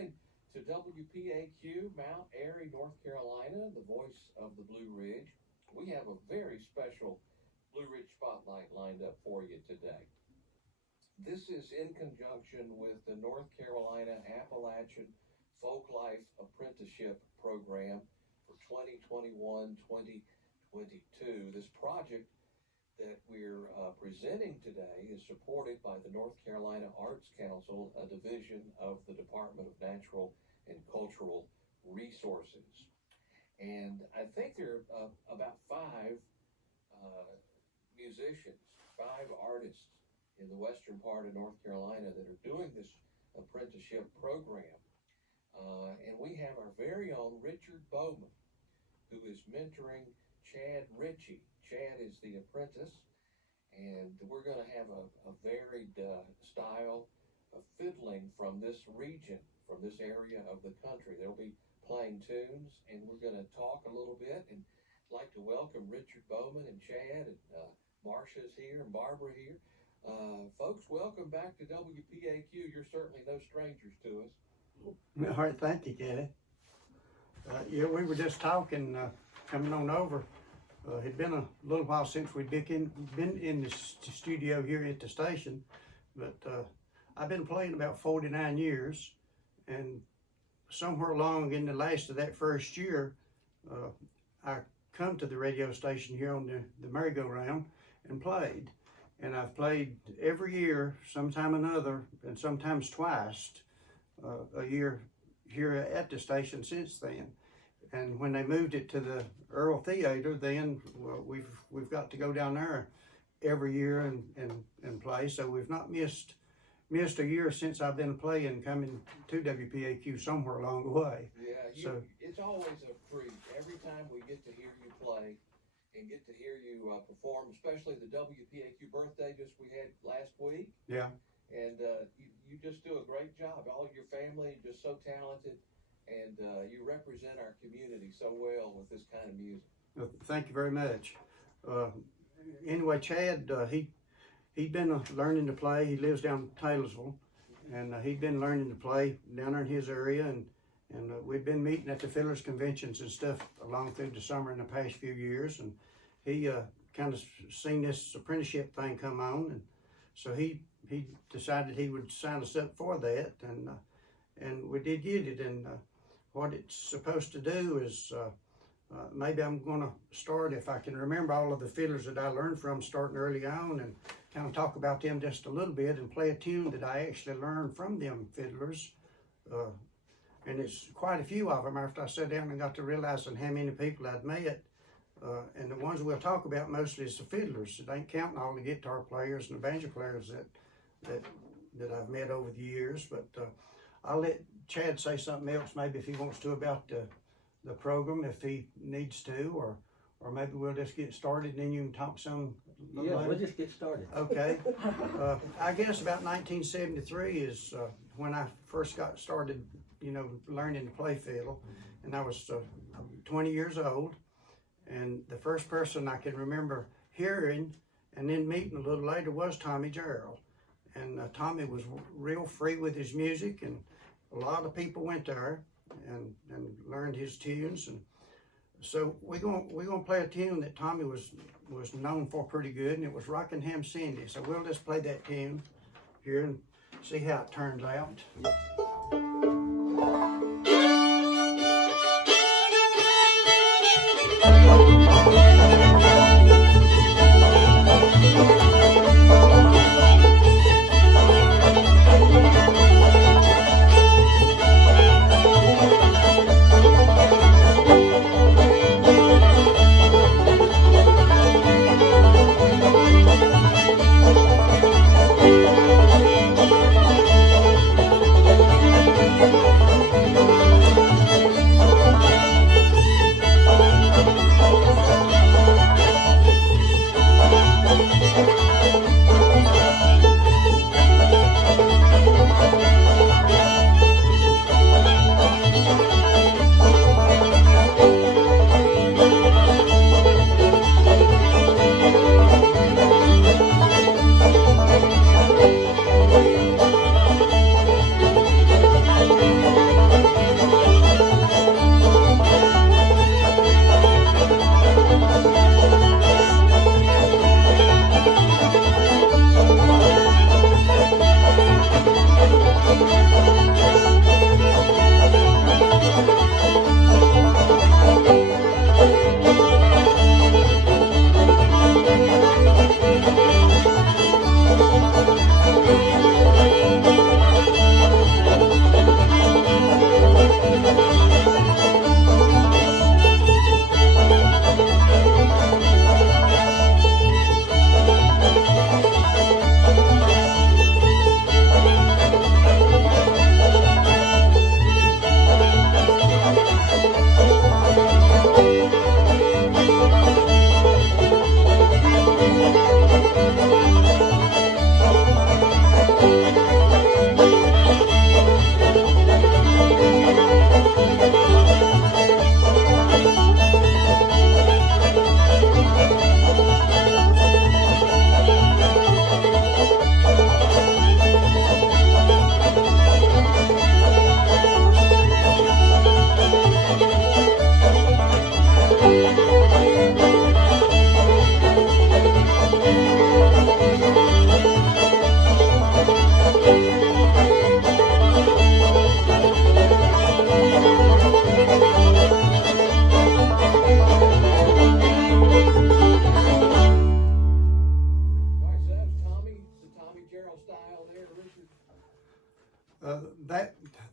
listening to WPAQ, Mount Airy, North Carolina, the voice of the Blue Ridge. We have a very special Blue Ridge Spotlight lined up for you today. This is in conjunction with the North Carolina Appalachian Folklife Apprenticeship Program for 2021-2022. This project that we're presenting today is supported by the North Carolina Arts Council, a division of the Department of Natural and Cultural Resources. And I think there are about five musicians, five artists in the western part of North Carolina that are doing this apprenticeship program. And we have our very own Richard Bowman, who is mentoring Ritchie. Chad is the apprentice, and we're going to have a varied style of fiddling from this region, from this area of the country. They'll be playing tunes, and we're going to talk a little bit, and I'd like to welcome Richard Bowman and Chad, and Marsha's here, and Barbara here. Folks, welcome back to WPAQ. You're certainly no strangers to us. All right, thank you, Kenny. Yeah, we were just talking, coming on over. It'd been a little while since we'd been in the studio here at the station, but I've been playing about 49 years, and somewhere along in the last of that first year, I come to the radio station here on the merry-go-round and played. And I've played every year, sometime another, and sometimes twice a year here at the station since then. And when they moved it to the Earl Theater, then we've got to go down there every year and play. So we've not missed a year since I've been playing, coming to WPAQ somewhere along the way. Yeah, it's always a treat every time we get to hear you play and get to hear you perform, especially the WPAQ birthday we had last week. Yeah. And you just do a great job. All of your family are just so talented. And you represent our community so well with this kind of music. Thank you very much. Anyway, Chad, he'd been learning to play. He lives down in Taylorsville, and he'd been learning to play down there in his area. And we've been meeting at the Fiddlers Conventions and stuff along through the summer in the past few years. And he kind of seen this apprenticeship thing come on, and so he decided he would sign us up for that, and we did get it. And what it's supposed to do is, maybe I'm going to start, if I can remember all of the fiddlers that I learned from starting early on, and kind of talk about them just a little bit and play a tune that I actually learned from them fiddlers. And it's quite a few of them after I sat down and got to realizing how many people I'd met. And the ones we'll talk about mostly is the fiddlers. It ain't counting all the guitar players and the banjo players that I've met over the years. But I'll let Chad say something else, maybe if he wants to, about the program, if he needs to, or maybe we'll just get started and then you can talk some. Yeah, we'll just get started. Okay. I guess about 1973 is when I first got started, learning to play fiddle, and I was 20 years old, and the first person I can remember hearing and then meeting a little later was Tommy Gerald. And Tommy was real free with his music, and a lot of people went there and learned his tunes. And so we're gonna play a tune that Tommy was known for pretty good, and it was Rockingham Cindy. So we'll just play that tune here and see how it turns out.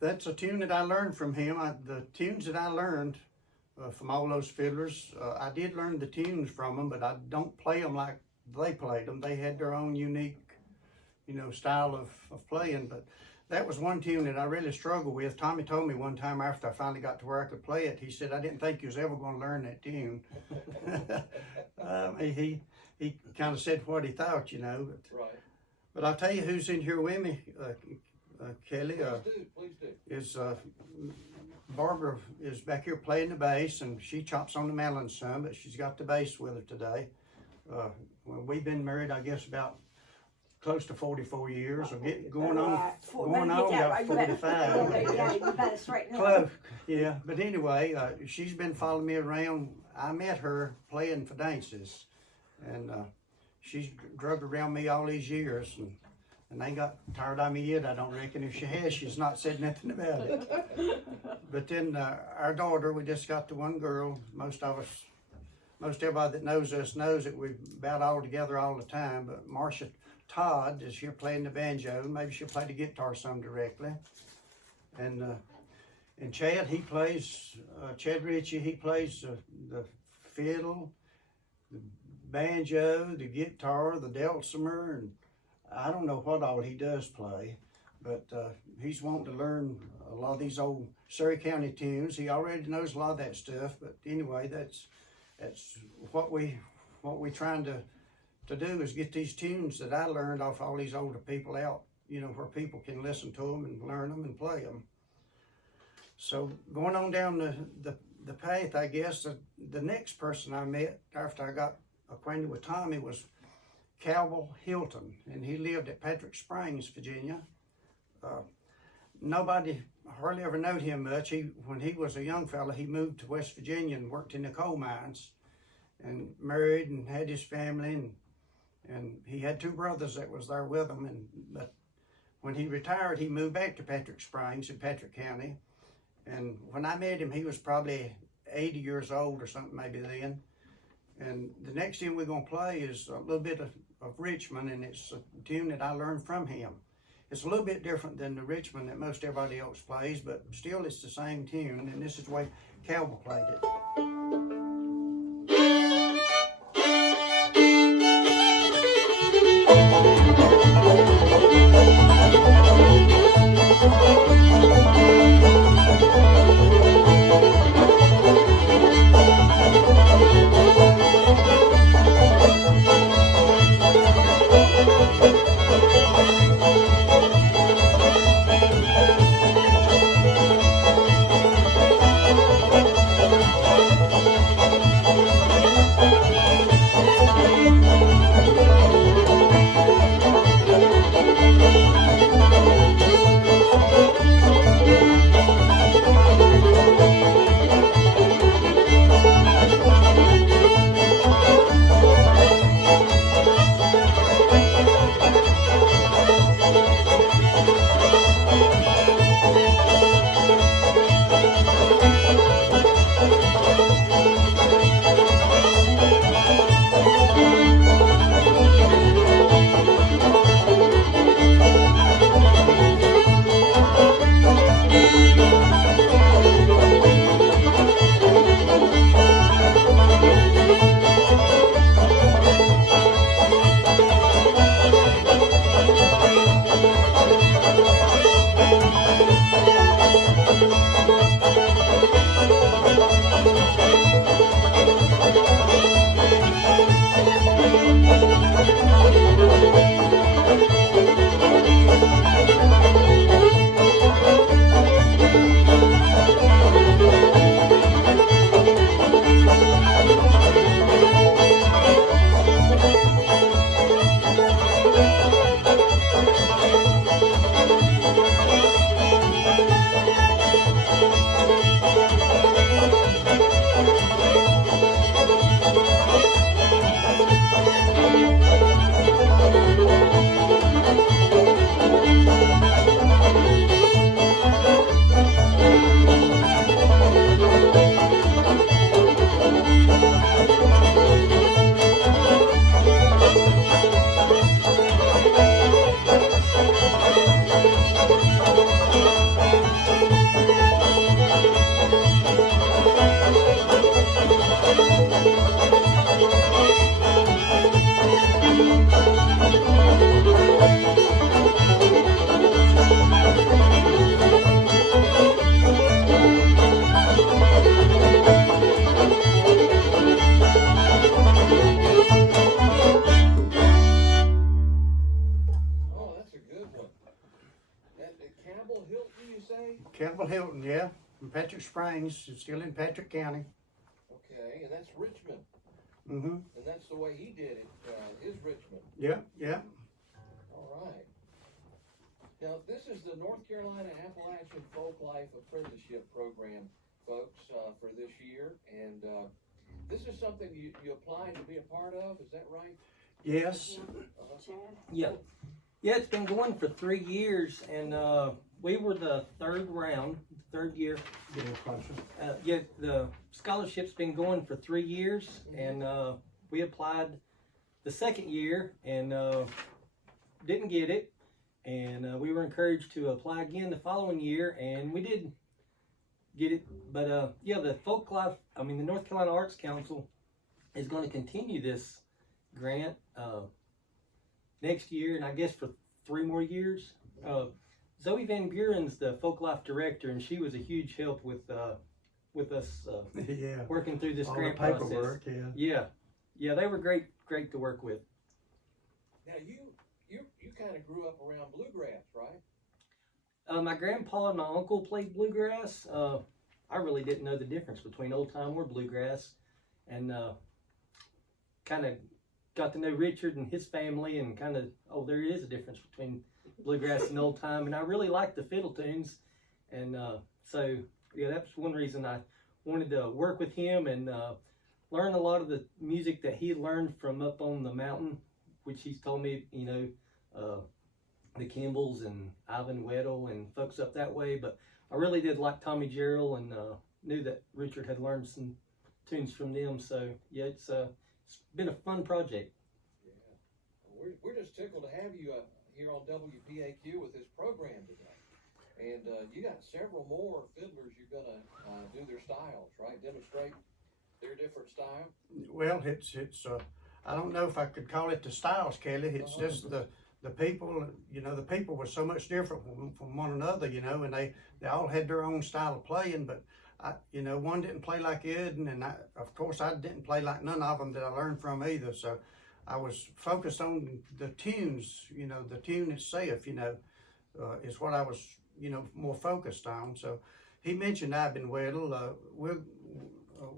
that's a tune that I learned from him. The tunes that I learned from all those fiddlers, I did learn the tunes from them, but I don't play them like they played them. They had their own unique, style of playing. But that was one tune that I really struggled with. Tommy told me one time after I finally got to where I could play it, he said, I didn't think you was ever going to learn that tune. He kind of said what he thought, But, Right. But I'll tell you who's in here with me, Kelly. Please do. Is Barbara is back here playing the bass, and she chops on the mandolin some, but she's got the bass with her today. Well, we've been married, I guess, about close to 44 years, or going on about 45. Yeah, you better straighten up. Close, yeah. But anyway, she's been following me around. I met her playing for dances, and she's drugged around me all these years, and ain't got tired of me yet, I don't reckon. If she has, she's not said nothing about it. But then our daughter, we just got the one girl. Most everybody that knows us knows that we're about all together all the time. But Marsha Todd is here playing the banjo. Maybe she'll play the guitar some directly. And Chad, he plays, Chad Ritchie, he plays the fiddle, the banjo, the guitar, the dulcimer, and I don't know what all he does play, but he's wanting to learn a lot of these old Surrey County tunes. He already knows a lot of that stuff, but anyway, that's what we trying to do is get these tunes that I learned off all these older people out, where people can listen to them and learn them and play them. So going on down the path, I guess, the next person I met after I got acquainted with Tommy was Cowell Hilton, and he lived at Patrick Springs, Virginia. Nobody hardly ever knowed him much. When he was a young fella, he moved to West Virginia and worked in the coal mines, and married and had his family, and he had two brothers that was there with him. But when he retired, he moved back to Patrick Springs in Patrick County. And when I met him, he was probably 80 years old or something maybe then. And the next tune we're going to play is a little bit of Richmond, and it's a tune that I learned from him. It's a little bit different than the Richmond that most everybody else plays, but still it's the same tune, and this is the way Cowell played it. say? Campbell Hilton, yeah, from Patrick Springs. It's still in Patrick County. Okay, and that's Richmond. Mm-hmm. And that's the way he did it, is Richmond. Yeah, yeah. All right. Now, this is the North Carolina Appalachian Folklife Apprenticeship Program, folks, for this year. And this is something you applied to be a part of, is that right? Yes. Chad? Yeah. Yeah, it's been going for 3 years, and we were the third year. Get a little closer. Yeah, the scholarship's been going for 3 years, and we applied the second year and didn't get it. And we were encouraged to apply again the following year, and we did get it. But yeah, the North Carolina Arts Council is going to continue this grant next year, and I guess for 3 more years. Zoe Van Buren's the Folklife director, and she was a huge help with us Yeah. working through this All grant the paperwork, process. yeah. Yeah, they were great to work with. Now, you kind of grew up around bluegrass, right? My grandpa and my uncle played bluegrass. I really didn't know the difference between old time or bluegrass, and kind of got to know Richard and his family, and kind of, there is a difference between bluegrass and old time, and I really liked the fiddle tunes, and so yeah, that's one reason I wanted to work with him and learn a lot of the music that he learned from up on the mountain, which he's told me, the Kimbells and Ivan Weddle and folks up that way. But I really did like Tommy Gerald, and knew that Richard had learned some tunes from them. So yeah, it's been a fun project. Yeah, we're just tickled to have you here on WPAQ with this program today. And you got several more fiddlers you're gonna do their styles, right? Demonstrate their different style. Well, it's I don't know if I could call it the styles, Kelly. It's just the people. The people were so much different from one another. And they all had their own style of playing. But one didn't play like Ed, and of course I didn't play like none of them that I learned from either. So I was focused on the tunes. The tune itself. Is what I was more focused on. So he mentioned Ivan Weddle.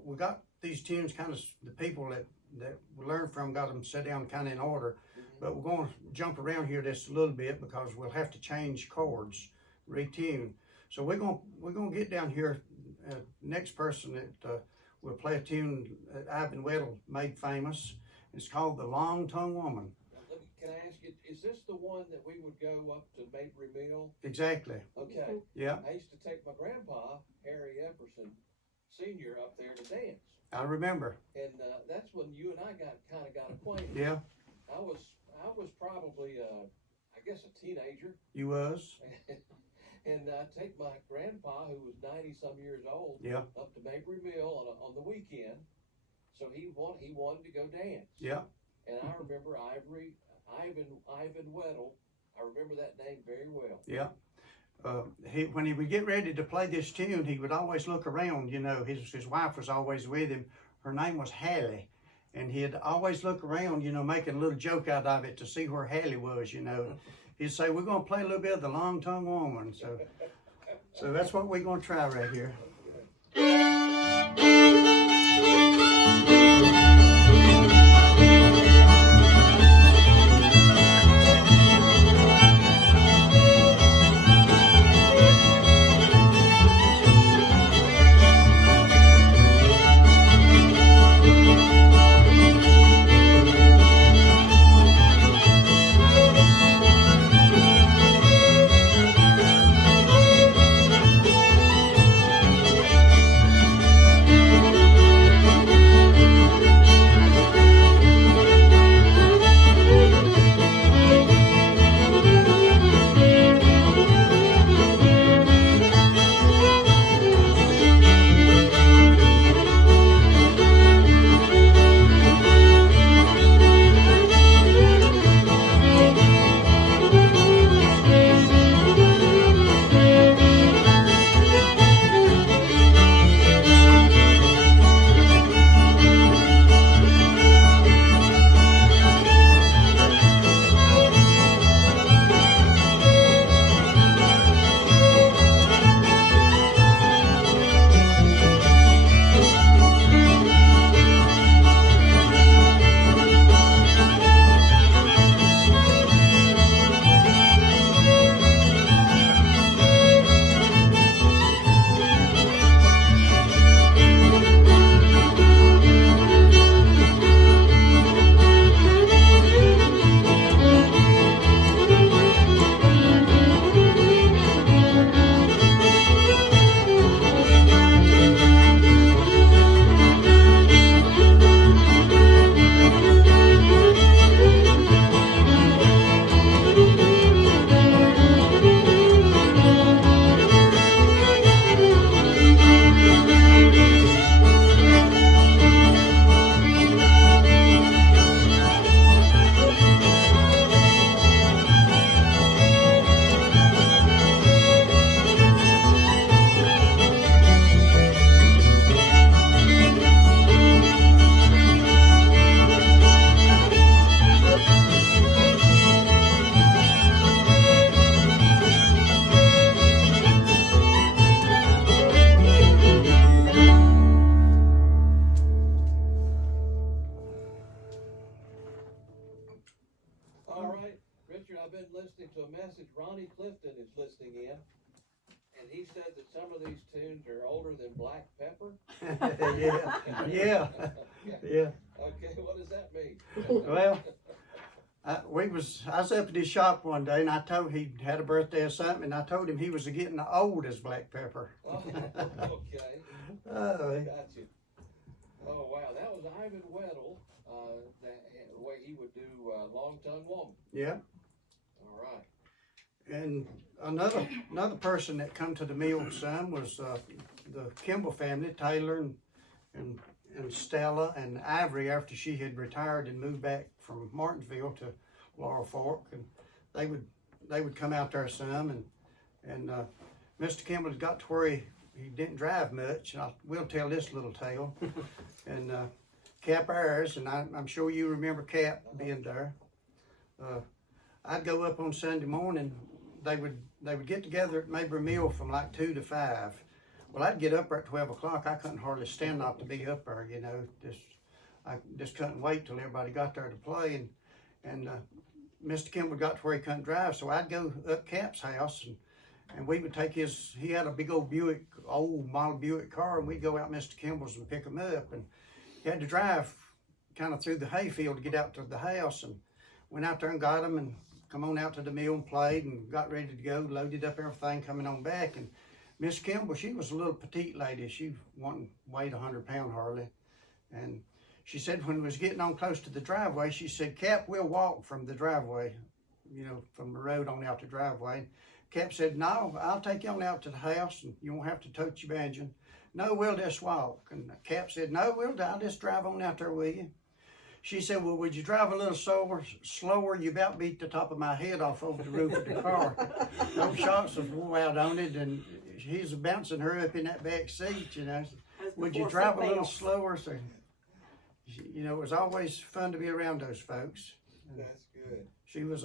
We got these tunes kind of, the people that we learned from got them set down kind of in order, but we're going to jump around here just a little bit because we'll have to change chords, retune. So we're going to get down here. Next person that will play a tune that Ivan Weddle made famous. It's called "The Long Tongue Woman." Now, can I ask you, is this the one that we would go up to Mabry Mill? Exactly. Okay. Yeah. I used to take my grandpa, Harry Epperson Sr., up there to dance. I remember. And that's when you and I kind of got acquainted. Yeah. I was probably I guess a teenager. You was. And I take my grandpa, who was 90-some years old, Yeah. up to Mabry Mill on the weekend. So he wanted to go dance. Yeah. And I remember Ivan Weddle. I remember that name very well. Yeah. When he would get ready to play this tune, he would always look around. His wife was always with him. Her name was Hallie, and he'd always look around, making a little joke out of it to see where Hallie was. He'd say, "We're going to play a little bit of the Long Tongue Woman." So that's what we're going to try right here. Johnny Clifton is listening in, and he said that some of these tunes are older than Black Pepper. Yeah. Okay, what does that mean? Well, I was up at his shop one day, and I told he had a birthday or something, and I told him he was getting old as Black Pepper. Oh, okay. Gotcha. Oh, wow, that was Ivan Weddle, the way he would do Long Tongue Woman. Yeah. All right. And another person that come to the mill some was the Kimball family, Taylor and Stella and Ivory, after she had retired and moved back from Martinsville to Laurel Fork, and they would come out there some, and Mr. Kimball got to where he didn't drive much, and I will tell this little tale. And Cap Ayers, and I'm sure you remember Cap being there. I'd go up on Sunday morning. They would get together at Mabry Mill from like 2 to 5. Well, I'd get up there at 12 o'clock. I couldn't hardly stand not to be up there, you know. I just couldn't wait till everybody got there to play. And Mr. Kimball got to where he couldn't drive, so I'd go up Cap's house, and we would take he had a big old old model Buick car, and we'd go out Mr. Kimball's and pick him up. And he had to drive kind of through the hayfield to get out to the house, and went out there and got him and come on out to the mill and played and got ready to go, loaded up everything, coming on back. And Miss Kimball, she was a little petite lady. She weighed 100 pounds hardly. And she said when we was getting on close to the driveway, she said, Cap, we'll walk from the driveway, you know, from the road on out the driveway. Cap said, no, I'll take you on out to the house and you won't have to tote your banjo. No, we'll just walk. And Cap said, no, I'll just drive on out there with you. She said, well, would you drive a little slower? You about beat the top of my head off over the roof of the car. Those shots was wore out on it, and he's bouncing her up in that back seat, you know. Would you drive a little slower? So, you know, it was always fun to be around those folks. That's good. She was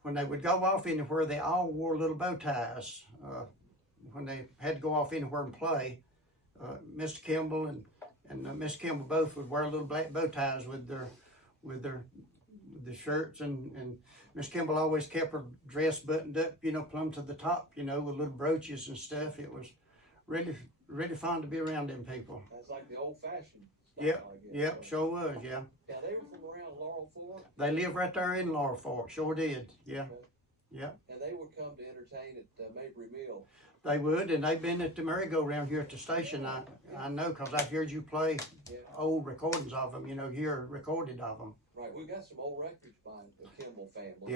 when they would go off anywhere, they all wore little bow ties. When they had to go off anywhere and play, Mr. Kimball and Miss Kimball both would wear little black bow ties with the shirts, and Miss Kimball always kept her dress buttoned up, you know, plumb to the top, you know, with little brooches and stuff. It was really fun to be around them people. That's like the old-fashioned style. Yep, sure was, yeah. Yeah, they were from around Laurel Fork? They live right there in Laurel Fork, sure did, yeah. Okay. Yeah. And they would come to entertain at Mabry Mill. They would, and they've been at the merry-go-round here at the station. I know, because I've heard you play old recordings of them, you know, here recorded of them. Right, we got some old records by the Kimball family.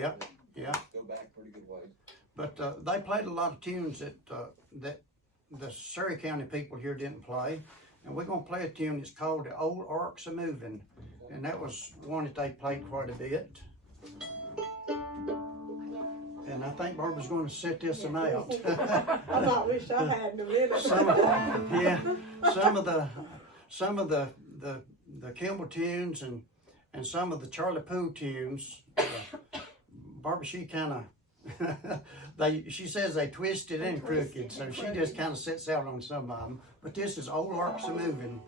Yeah. Go back pretty good ways. But they played a lot of tunes that the Surrey County people here didn't play. And we're going to play a tune that's called The Old Arks A Movin'. And that was one that they played quite a bit. And I think Barbara's going to set this one out. I thought wish I had the minute. Some of the Kimball tunes and some of the Charlie Poole tunes. Barbara, she kind of she says they twisted and crooked, so she just kind of sets out on some of them. But this is Old Arks A Movin'.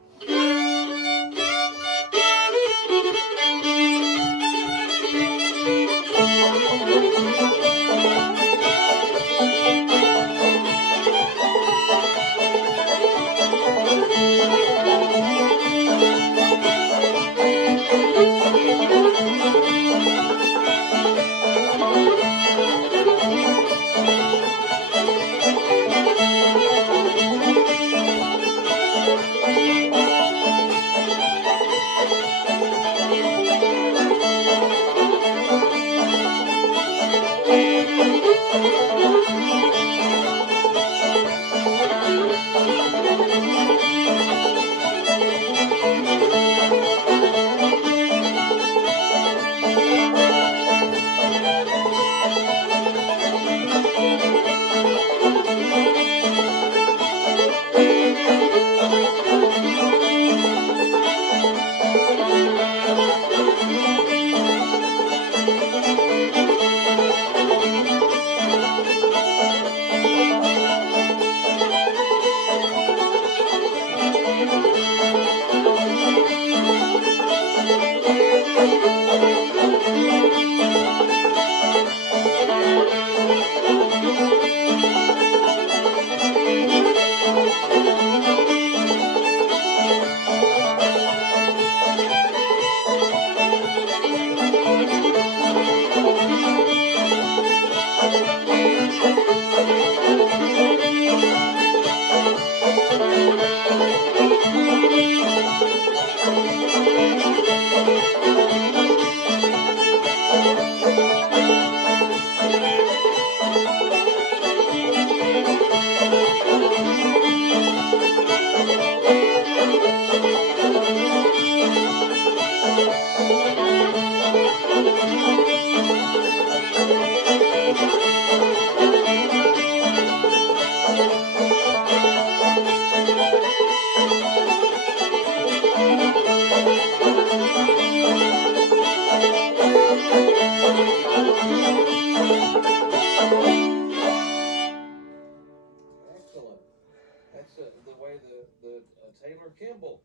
the way the Taylor Kimball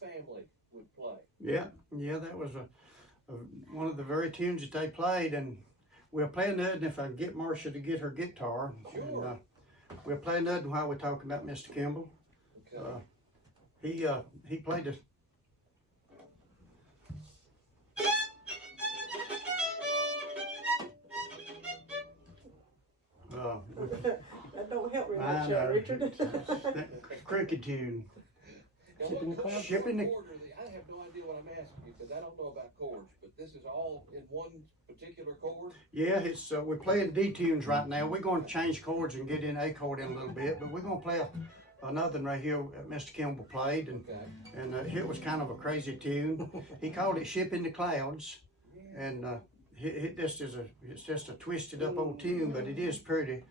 family would play. Yeah, that was one of the very tunes that they played, and we'll play another if I can get Marsha to get her guitar. Sure. And, we'll play another while we're talking about Mr. Kimball. Okay. He played the. That don't help me I much, know. Richard. That cricket tune. Now, Shipping the clouds? Shipping the- chord are they? I have no idea what I'm asking you because I don't know about chords, but this is all in one particular chord. Yeah, it's we're playing D tunes right now. We're going to change chords and get in A chord in a little bit, but we're going to play another one right here that Mr. Kimball played, and it was kind of a crazy tune. He called it "Ship in the Clouds," and it's just a twisted up old tune, but it is pretty.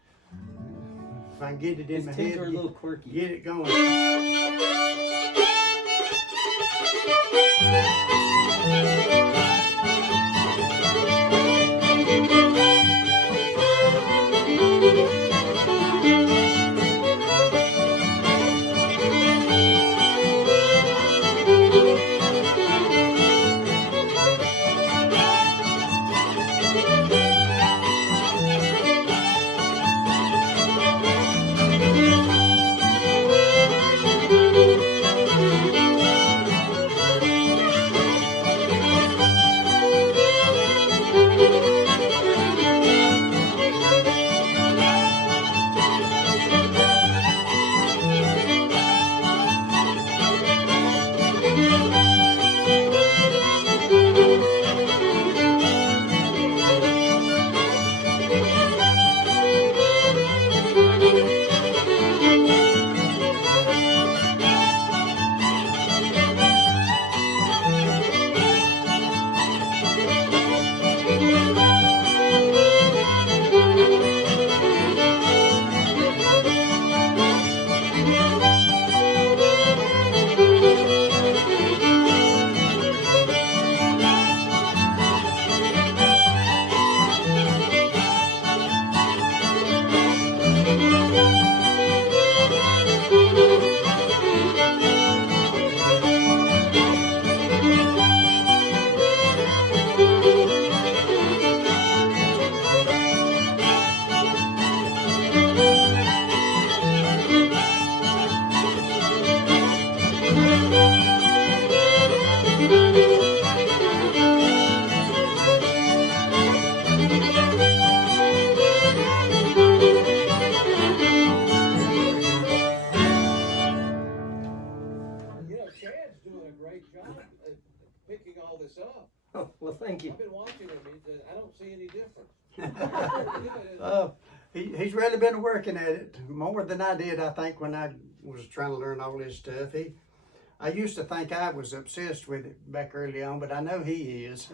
If I can get it in His my tunes head, are a little quirky. get it going. picking all this up. Oh, well, thank you. I've been watching him. I don't see any difference. He's really been working at it more than I did, I think, when I was trying to learn all this stuff. I used to think I was obsessed with it back early on, but I know he is.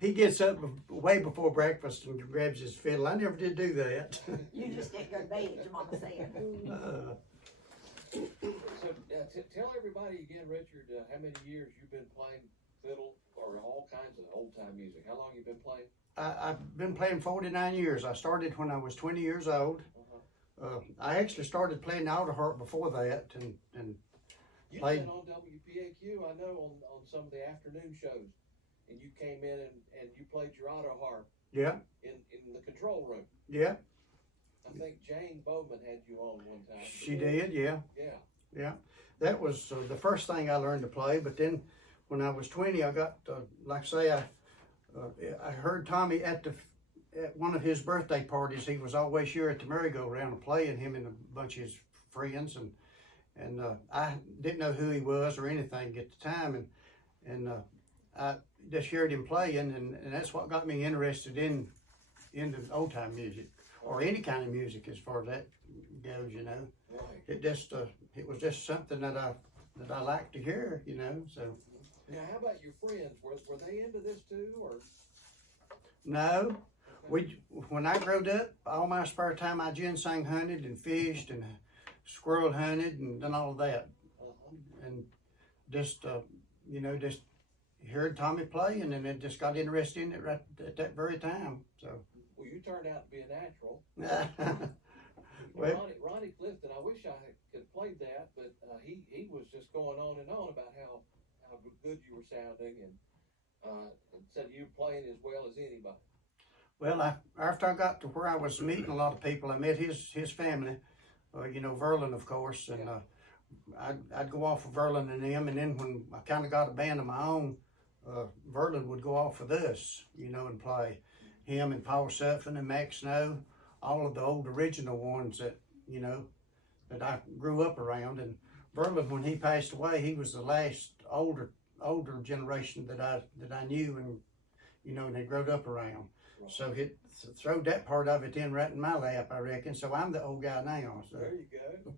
He gets up way before breakfast and grabs his fiddle. I never did do that. You just didn't go to bed, your mama said. So tell everybody again, Richard, how many years you've been playing fiddle or all kinds of old-time music. How long you been playing? I've been playing 49 years. I started when I was 20 years old. I actually started playing the auto harp before that, and You've played. been on WPAQ, I know, on some of the afternoon shows, and you came in and you played your auto harp. Yeah. In the control room. Yeah. I think Jane Bowman had you on one time. She did. Yeah. Yeah. Yeah. That was the first thing I learned to play. But then, when I was 20, I got like I say, I heard Tommy at one of his birthday parties. He was always here at the merry-go-round playing, him and a bunch of his friends, and I didn't know who he was or anything at the time, and I just heard him playing, and that's what got me interested in the old time music or any kind of music as far as that goes. You know, Right. It was just something that I liked to hear. You know, so. Now, how about your friends? Were they into this too, or? No. When I growed up, all my spare time I ginseng hunted and fished and squirrel hunted and done all of that. And just, just heard Tommy play, and then it just got interested in it right at that very time. So. Well, you turned out to be a natural. Well, Ronnie Clifton, I wish I could have played that, but he was just going on and on about how good you were sounding, and said you were playing as well as anybody. well, after I got to where I was meeting a lot of people, I met his family, you know, Verlin, of course, and I'd go off with Verlin and them, and then when I kind of got a band of my own, Verlin would go off with us, you know, and play. Him and Paul Sutphin and Max Snow, all of the old original ones that, you know, that I grew up around. And Verlin, when he passed away, he was the last older generation that I knew and, you know, and they growed up around. Right. So it throwed that part of it in right in my lap, I reckon. So I'm the old guy now. So. There you go.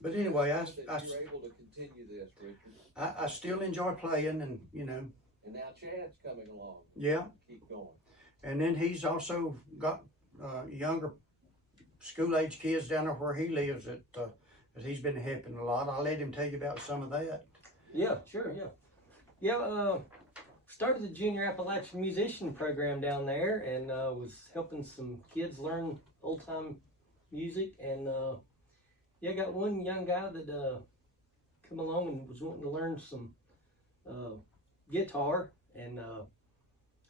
But anyway, You're able to continue this, Richard. I still enjoy playing, and you know. And now Chad's coming along. Yeah. Keep going. And then he's also got younger school-age kids down there where he lives that he's been helping a lot. I'll let him tell you about some of that. Yeah, sure, yeah. Started the Junior Appalachian Musician Program down there, and was helping some kids learn old-time music. And got one young guy that come along and was wanting to learn some guitar, and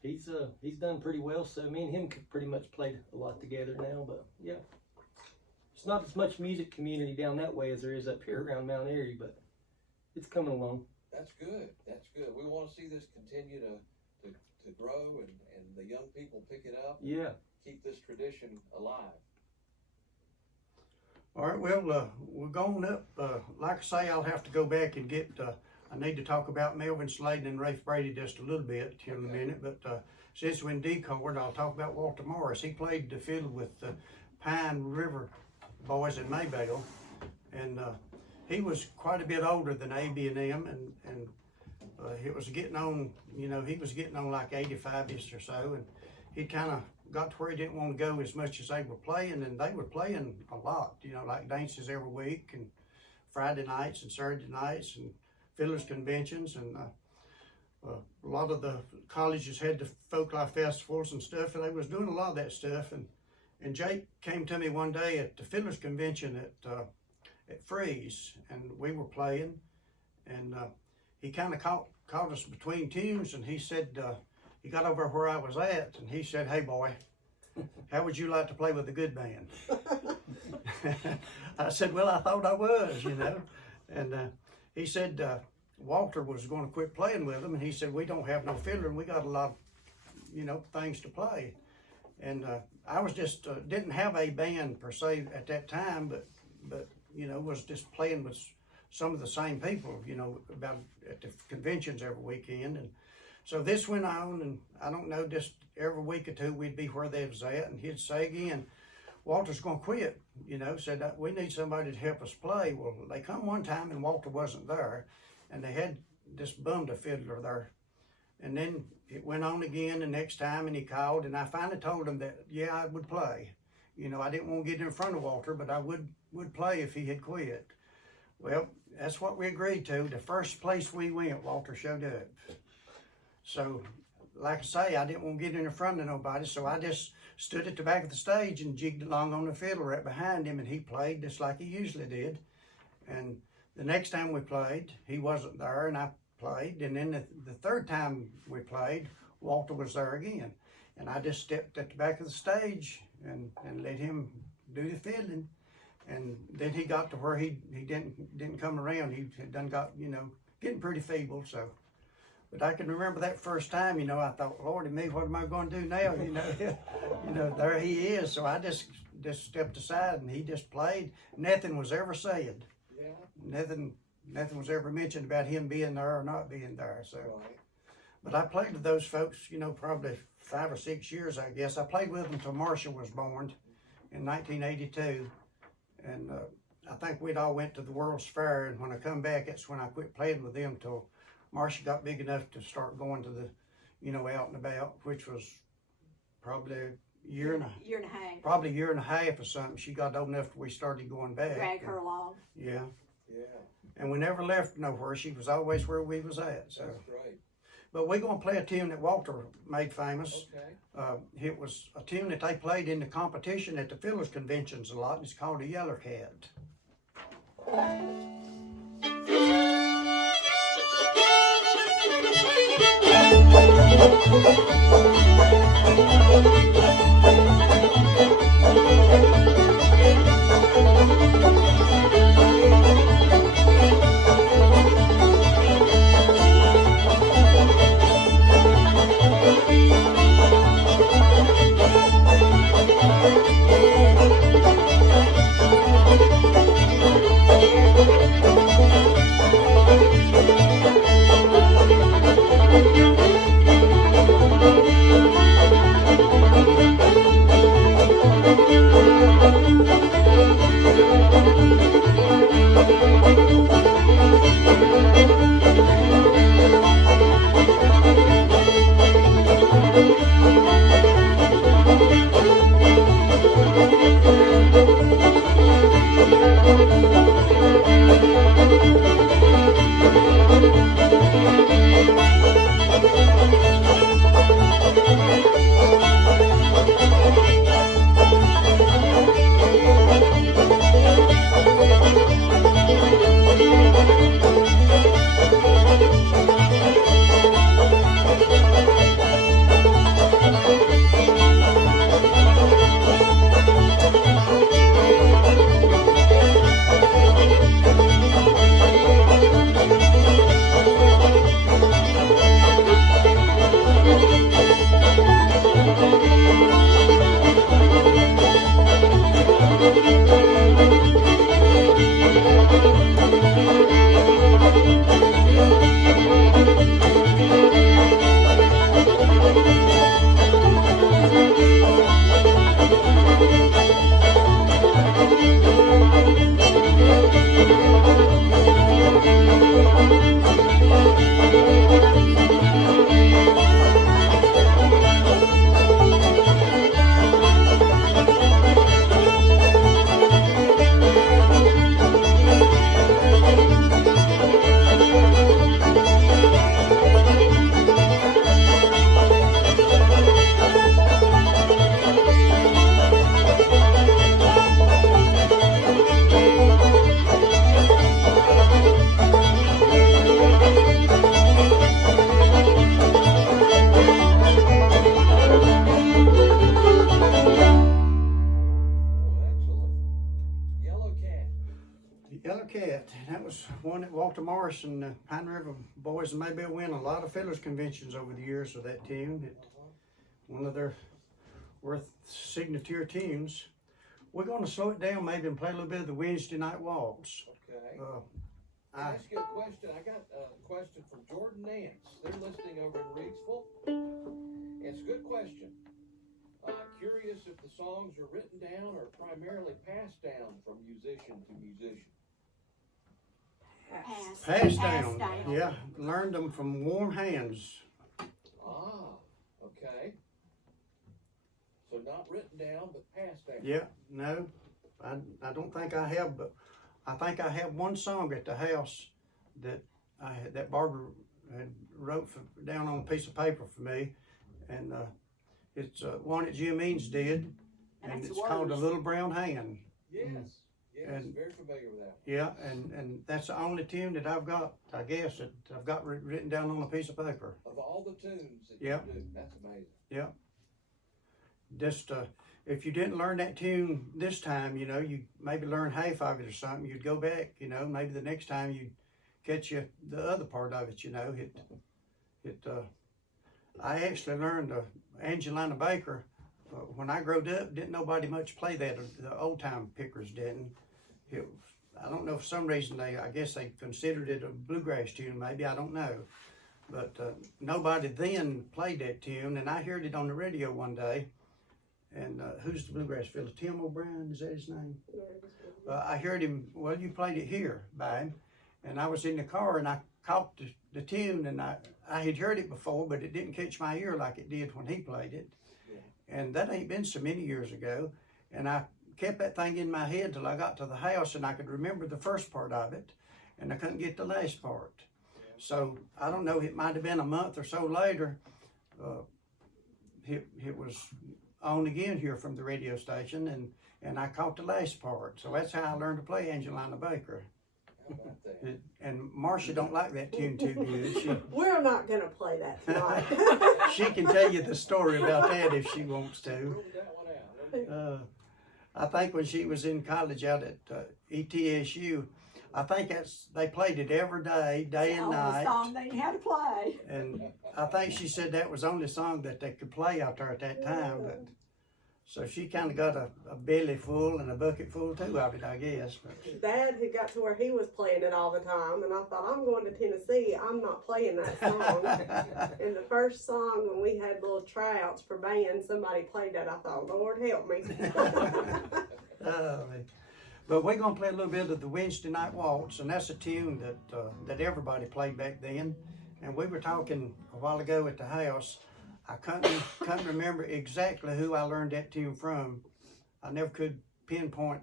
he's done pretty well. So me and him could pretty much play a lot together now. But yeah, it's not as much music community down that way as there is up here around Mount Airy, but it's coming along. That's good. That's good. We want to see this continue to grow and the young people pick it up. Yeah. Keep this tradition alive. All right, well, we're going up. Like I say, I'll have to go back and get, I need to talk about Melvin Sladen and Rafe Brady just a little bit here in a minute, but since we're in Decord, I'll talk about Walter Morris. He played the fiddle with the Pine River boys in Maybelle, and he was quite a bit older than A.B. and them, and it was getting on, you know, he was getting on like 85-ish or so, and he kind of got to where he didn't want to go as much as they were playing, and they were playing a lot, you know, like dances every week, and Friday nights and Saturday nights, and fiddlers conventions, and a lot of the colleges had the Folklife festivals and stuff, and they was doing a lot of that stuff, and Jake came to me one day at the fiddlers convention at Freeze, and we were playing, and he kind of caught us between tunes, and he said, he got over where I was at, and he said, "Hey boy, how would you like to play with a good band?" I said, "Well, I thought I was, you know." And he said Walter was going to quit playing with them, and he said, "We don't have no fiddler, and we got a lot of, you know, things to play." And I was just, didn't have a band per se at that time, but you know, was just playing with some of the same people, you know, about at the conventions every weekend. And so this went on, and I don't know, just every week or two we'd be where they was at, and he'd say again, "Walter's gonna quit," you know, said, "We need somebody to help us play." Well, they come one time and Walter wasn't there, and they had this bummed a fiddler there. And then it went on again the next time, and he called, and I finally told him that, yeah, I would play. You know, I didn't want to get in front of Walter, but I would play if he had quit. Well, that's what we agreed to. The first place we went, Walter showed up. So, like I say, I didn't want to get in front of nobody, so I just stood at the back of the stage and jigged along on the fiddle right behind him, and he played just like he usually did. And the next time we played, he wasn't there, and I played. And then the third time we played, Walter was there again. And I just stepped at the back of the stage and let him do the fiddling. And then he got to where he didn't come around. He had done got, you know, getting pretty feeble, so. But I can remember that first time, you know, I thought, Lordy me, what am I going to do now? You know, you know, there he is. So I just stepped aside, and he just played. Nothing was ever said. Yeah. Nothing was ever mentioned about him being there or not being there. So, Right. but I played with those folks, you know, probably 5 or 6 years, I guess. I played with them until Marsha was born in 1982, and I think we'd all went to the World's Fair. And when I come back, that's when I quit playing with them till Marsha got big enough to start going to the, you know, out and about, which was probably a year and a half. Probably a year and a half or something. She got old enough we started going back. Drag her along. Yeah. Yeah. And we never left nowhere. She was always where we was at. So. That's great. but we're gonna play a tune that Walter made famous. Okay. It was a tune that they played in the competition at the Fiddlers Conventions a lot, and it's called the Yeller Cat. That was one that Walter Morris and the Pine River Boys and maybe win a lot of fiddlers conventions over the years with that tune. One of their worth signature tunes. We're going to slow it down maybe and play a little bit of the Wednesday night waltz. Okay. Can I ask you a question? I got a question from Jordan Nance. They're listening over in Reidsville. It's a good question. Curious if the songs are written down or primarily passed down from musician to musician. Passed down. Yeah, learned them from warm hands. Ah, okay. So not written down, but passed down. Yeah, no, I don't think I have, but I think I have one song at the house that that Barbara had wrote down on a piece of paper for me, and it's one that Jim Eanes did, and it's called "A Little Brown Hand." Yes, yes, and, very familiar with that. Yeah, and that's the only tune that I've got, I guess, that I've got written down on a piece of paper. Of all the tunes that Yep. you do, that's amazing. Yeah. Just if you didn't learn that tune this time, you know, you maybe learn half of it or something. You'd go back, you know, maybe the next time you'd catch you the other part of it. You know, I actually learned Angelina Baker when I growed up. Didn't nobody much play that. The old time pickers didn't. I don't know, for some reason I guess they considered it a bluegrass tune. Maybe, I don't know. But nobody then played that tune, and I heard it on the radio one day. And who's the bluegrass fiddler? Tim O'Brien, is that his name? I heard him, well, you played it here by him. And I was in the car and I caught the tune, and I had heard it before, but it didn't catch my ear like it did when he played it. Yeah. And that ain't been so many years ago. And I kept that thing in my head till I got to the house, and I could remember the first part of it, and I couldn't get the last part. So I don't know, it might have been a month or so later, it was on again here from the radio station, and I caught the last part. So that's how I learned to play Angelina Baker. How about that? And Marsha don't like that tune too good. We're not gonna play that tonight. She can tell you the story about that if she wants to. Ruled that one out. I think when she was in college out at ETSU, I think they played it every day, day and The night. song they knew how to play. And I think she said that was the only song that they could play out there at that time. But, so she kind of got a belly full and a bucket full too of it, I guess. But, Dad had got to where he was playing it all the time, and I thought, I'm going to Tennessee. I'm not playing that song. And the first song when we had little tryouts for band, somebody played that. I thought, Lord help me. But we're gonna play a little bit of the Wednesday Night Waltz, and that's a tune that everybody played back then. And we were talking a while ago at the house. I couldn't remember exactly who I learned that tune from. I never could pinpoint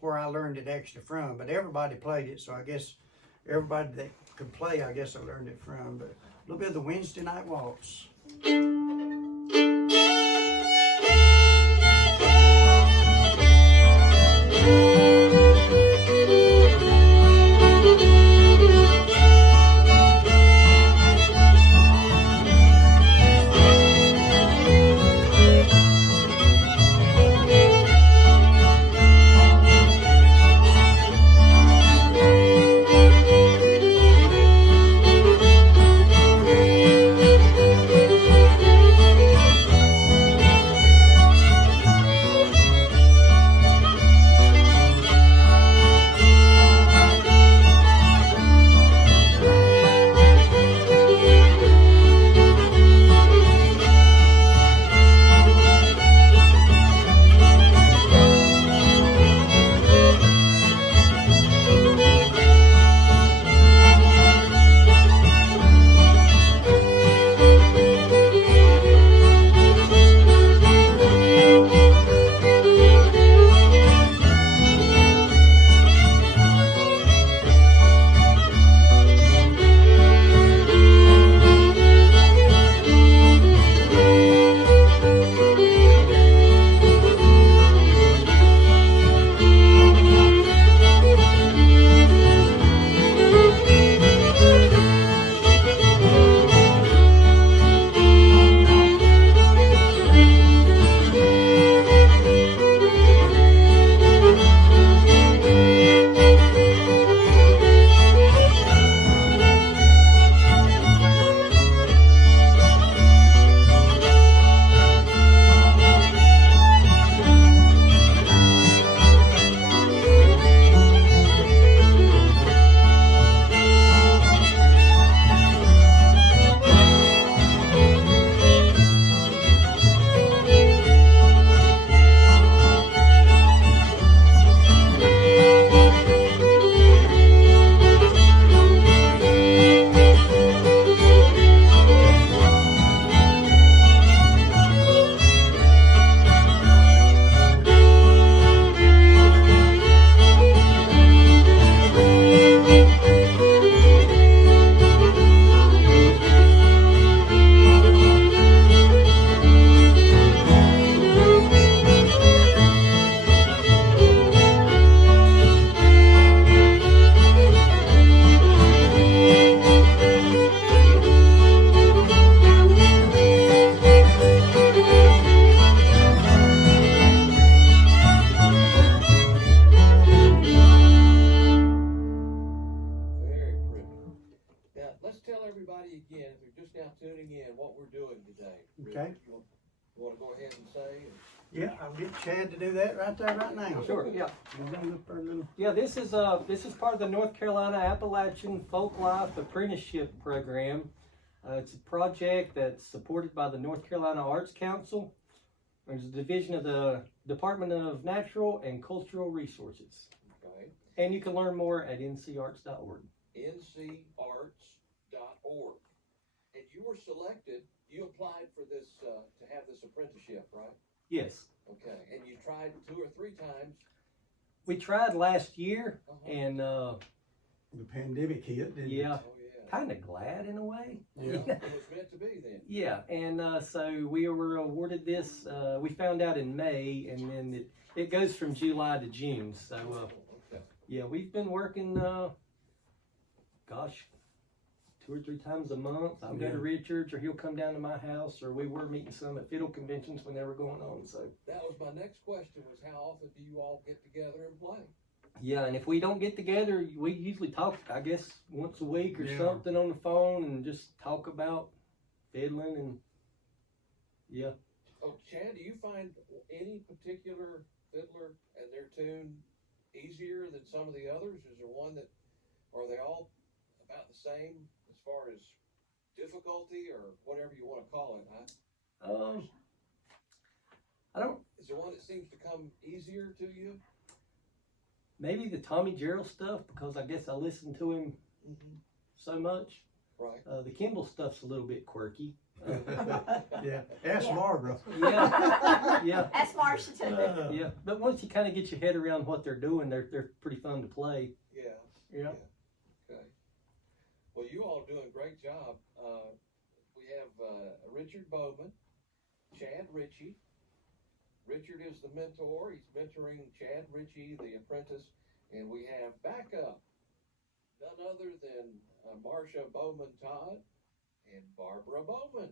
where I learned it actually from, but everybody played it, so I guess everybody that could play, I guess I learned it from. But a little bit of the Wednesday Night Waltz. Okay. You want to go ahead and say? Yeah, I'll get Chad to do that right there, right now. Sure, yeah. Look for a little. Yeah, this is part of the North Carolina Appalachian Folklife Apprenticeship Program. It's a project that's supported by the North Carolina Arts Council. There's a division of the Department of Natural and Cultural Resources. Okay. And you can learn more at NCArts.org. NCArts.org. And you were selected, you applied for this, to have this apprenticeship, right? Yes. Okay, and you tried 2 or 3 times. We tried last year, and The pandemic hit, didn't yeah, Oh, yeah. kind of glad in a way. Yeah. It was meant to be then. Yeah, and so we were awarded this. We found out in May, and then it goes from July to June. So Okay. yeah, we've been working. Gosh, 2 or 3 times a month. I'll go Yeah. to Richard's, or he'll come down to my house, or we were meeting some at fiddle conventions when they were going on. So That was my next question: was how often do you all get together and play? yeah, and if we don't get together, we usually talk. I guess once a week or Yeah. something on the phone, and just talk about fiddling and yeah. Oh, Chad, do you find any particular fiddler and their tune easier than some of the others? Is there one that, or are they all about the same as far as difficulty or whatever you want to call it? I don't. Is there one that seems to come easier to you? Maybe the Tommy Gerald stuff, because I guess I listen to him so much. Right. The Kimball stuff's a little bit quirky. Yeah. Ask Yeah. Barbara. Yeah, yeah, That's Marsha Todd. yeah. But once you kind of get your head around what they're doing, they're pretty fun to play. Yeah. Yeah. Okay. Well, you all are doing a great job. We have Richard Bowman, Chad Ritchie. Richard is the mentor. He's mentoring Chad Ritchie, the apprentice. And we have backup, none other than Marsha Todd and Barbara Bowman.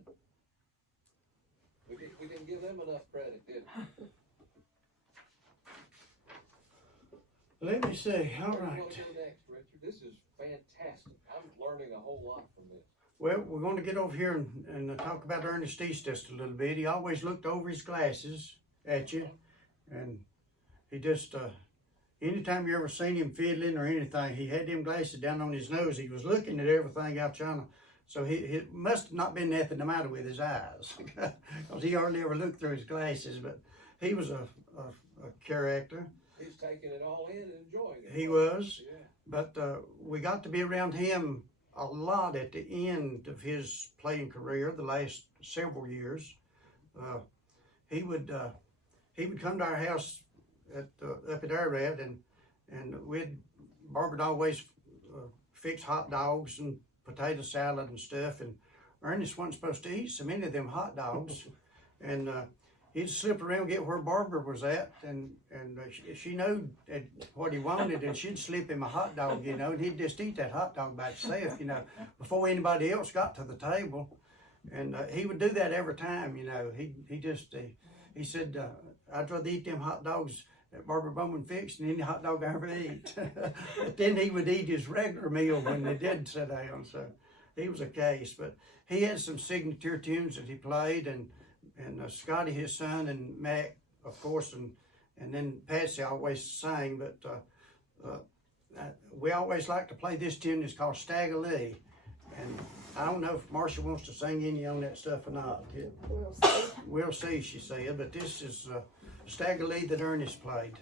We didn't give them enough credit, did we? Let me see. All Where do you right. want to go next, Richard? This is fantastic. I'm learning a whole lot from this. Well, we're going to get over here and talk about Ernest East just a little bit. He always looked over his glasses at you, and he just, anytime you ever seen him fiddling or anything, he had them glasses down on his nose. He was looking at everything out trying to, so he must have not been nothing the matter with his eyes, because he hardly ever looked through his glasses, but he was a character. He's taking it all in and enjoying it. He was. Yeah. But we got to be around him a lot at the end of his playing career, the last several years. He would come to our house up at Arrowhead, and Barbara would always fix hot dogs and potato salad and stuff. And Ernest wasn't supposed to eat so many of them hot dogs, and he'd slip around, get where Barbara was at, and she knew what he wanted, and she'd slip him a hot dog, you know, and he'd just eat that hot dog by himself, you know, before anybody else got to the table. And he would do that every time, you know. He said, I'd rather eat them hot dogs that Barbara Bowman fixed than any hot dog I ever ate. But then he would eat his regular meal when they did sit down, so he was a case. But he had some signature tunes that he played, and Scotty, his son, and Mac, of course, and then Patsy always sang, but we always like to play this tune. It's called Stagger Lee, and I don't know if Marsha wants to sing any on that stuff or not. We'll see. We'll see, she said, but this is Stagger Lee that Ernest played.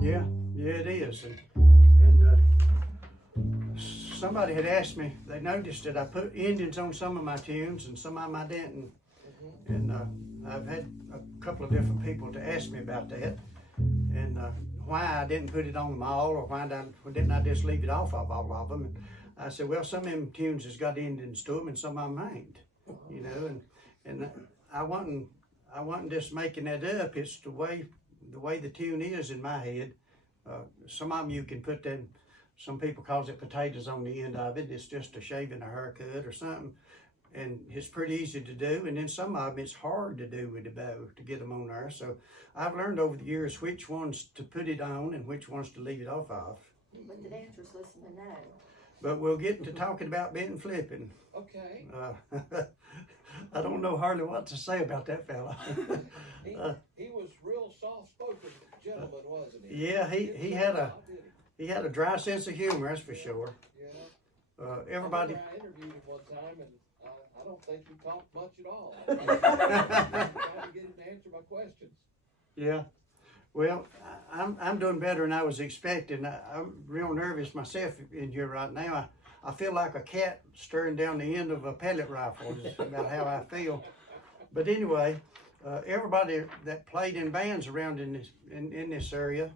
Yeah, it is. And somebody had asked me, they noticed that I put endings on some of my tunes and some of them I didn't. And I've had a couple of different people to ask me about that. And why I didn't put it on them all, or why didn't I just leave it off of all of them. And I said, well, some of them tunes has got endings to them and some of them ain't, you know. And I wasn't just making that up. It's the way the tune is in my head. Some of them you can put them, some people calls it potatoes on the end of it. It's just a shaving, a haircut or something. And it's pretty easy to do. And then some of them it's hard to do with the bow to get them on there. So I've learned over the years which ones to put it on and which ones to leave it off of. But the dancers listen to know. But we'll get into talking about bent and flipping. Okay. I don't know hardly what to say about that fella. He was real soft-spoken gentleman, wasn't he? Yeah, he had a dry sense of humor, that's for sure. Yeah. Everybody. I interviewed him one time, and I don't think he talked much at all. I was trying to get him to answer my questions. Yeah. Well, I'm doing better than I was expecting. I'm real nervous myself in here right now. I feel like a cat staring down the end of a pellet rifle. Is about how I feel. But anyway, everybody that played in bands around in this area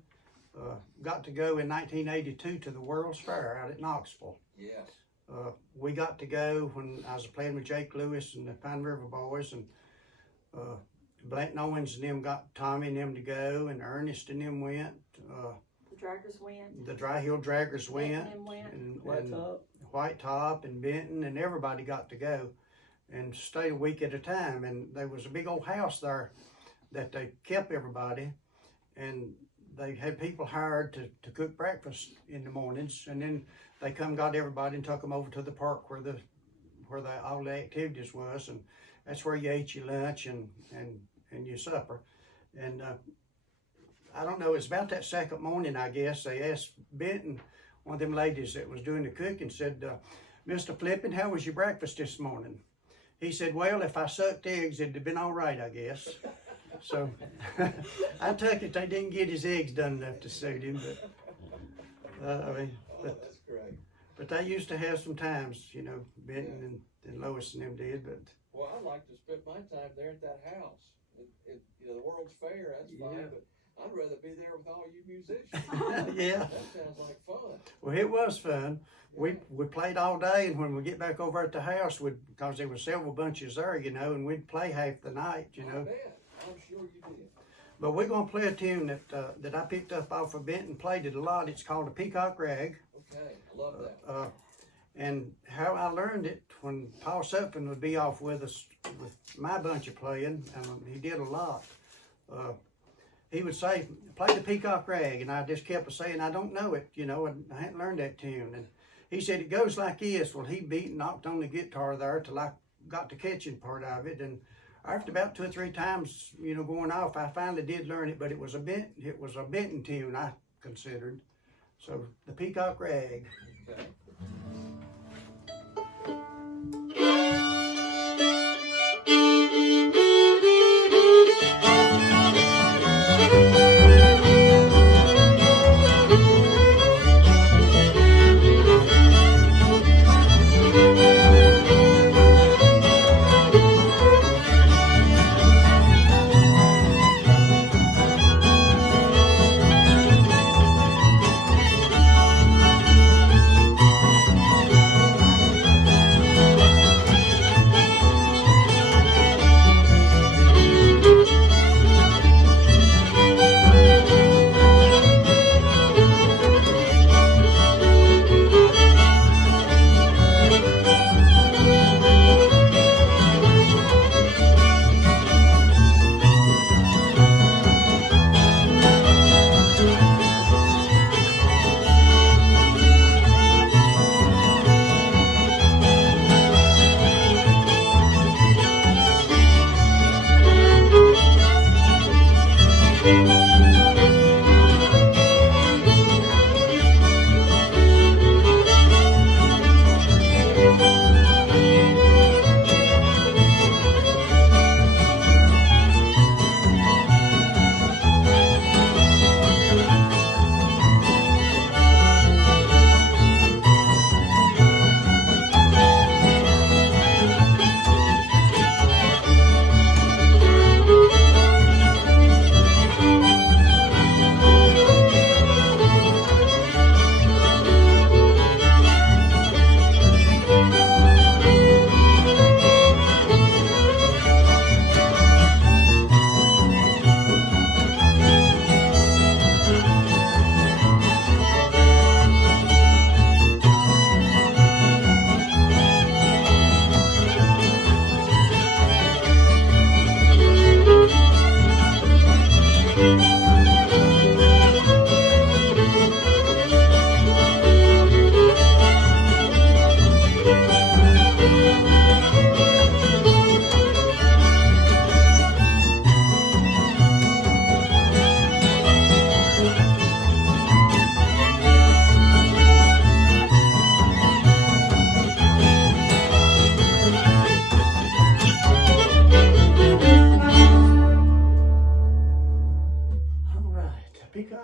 got to go in 1982 to the World's Fair out at Knoxville. Yes. We got to go when I was playing with Jake Lewis and the Pine River Boys, and Blanton Owens and them got Tommy and them to go, and Ernest and them went. The Draggers went. The Dry Hill Draggers went. And White Top and Benton, and everybody got to go and stay a week at a time. And there was a big old house there that they kept everybody, and they had people hired to cook breakfast in the mornings, and then they come got everybody and took them over to the park where all the activities was, and that's where you ate your lunch and your supper. And I don't know, it's about that second morning, I guess, they asked Benton, one of them ladies that was doing the cooking, said, Mr. Flippin, how was your breakfast this morning? He said, well, if I sucked eggs, it'd have been all right, I guess. So I took it they didn't get his eggs done enough to suit him, but That's great. But they used to have some times, you know, Benton and Lois and them did. But well, I like to spend my time there at that house. You know, the World's Fair, that's fine, but I'd rather be there with all you musicians. Yeah. That sounds like fun. Well, it was fun. We played all day, and when we get back over at the house, because there were several bunches there, you know, and we'd play half the night, you know. I bet. I'm sure you did. But we're going to play a tune that I picked up off of Benton, played it a lot. It's called the Peacock Rag. Okay, I love that. And how I learned it, when Paul Sutphin would be off with us, with my bunch of playing, and he did a lot, he would say, play the Peacock Rag, and I just kept saying, I don't know it, you know, and I hadn't learned that tune. And he said, it goes like this. Well, he beat and knocked on the guitar there till I got the catching part of it, and after about 2 or 3 times, you know, going off, I finally did learn it, but it was a Benton tune, I considered. So, the Peacock Rag. Okay.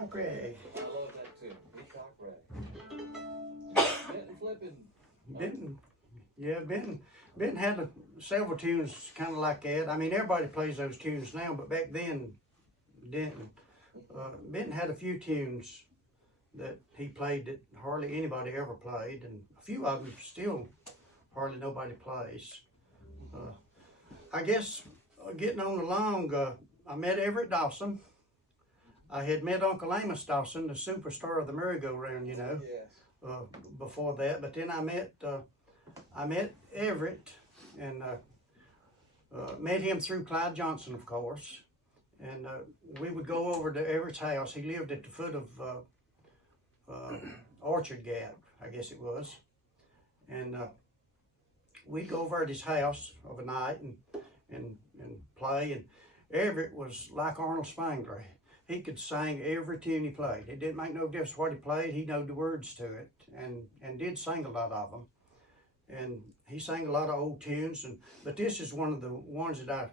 Peacock Rag. I love that too. Peacock Rag. Benton flipping. Benton had several tunes kind of like that. I mean, everybody plays those tunes now, but back then, Benton had a few tunes that he played that hardly anybody ever played, and a few of them still hardly nobody plays. I guess getting on along, I met Everett Dawson. I had met Uncle Amos Dawson, the superstar of the merry-go-round, you know, Yes. before that. But then I met Everett, and met him through Clyde Johnson, of course. And we would go over to Everett's house. He lived at the foot of Orchard Gap, I guess it was. And we'd go over at his house of a night and play. And Everett was like Arnold Spangler. He could sing every tune he played. It didn't make no difference what he played. He knew the words to it, and did sing a lot of them. And he sang a lot of old tunes. But this is one of the ones that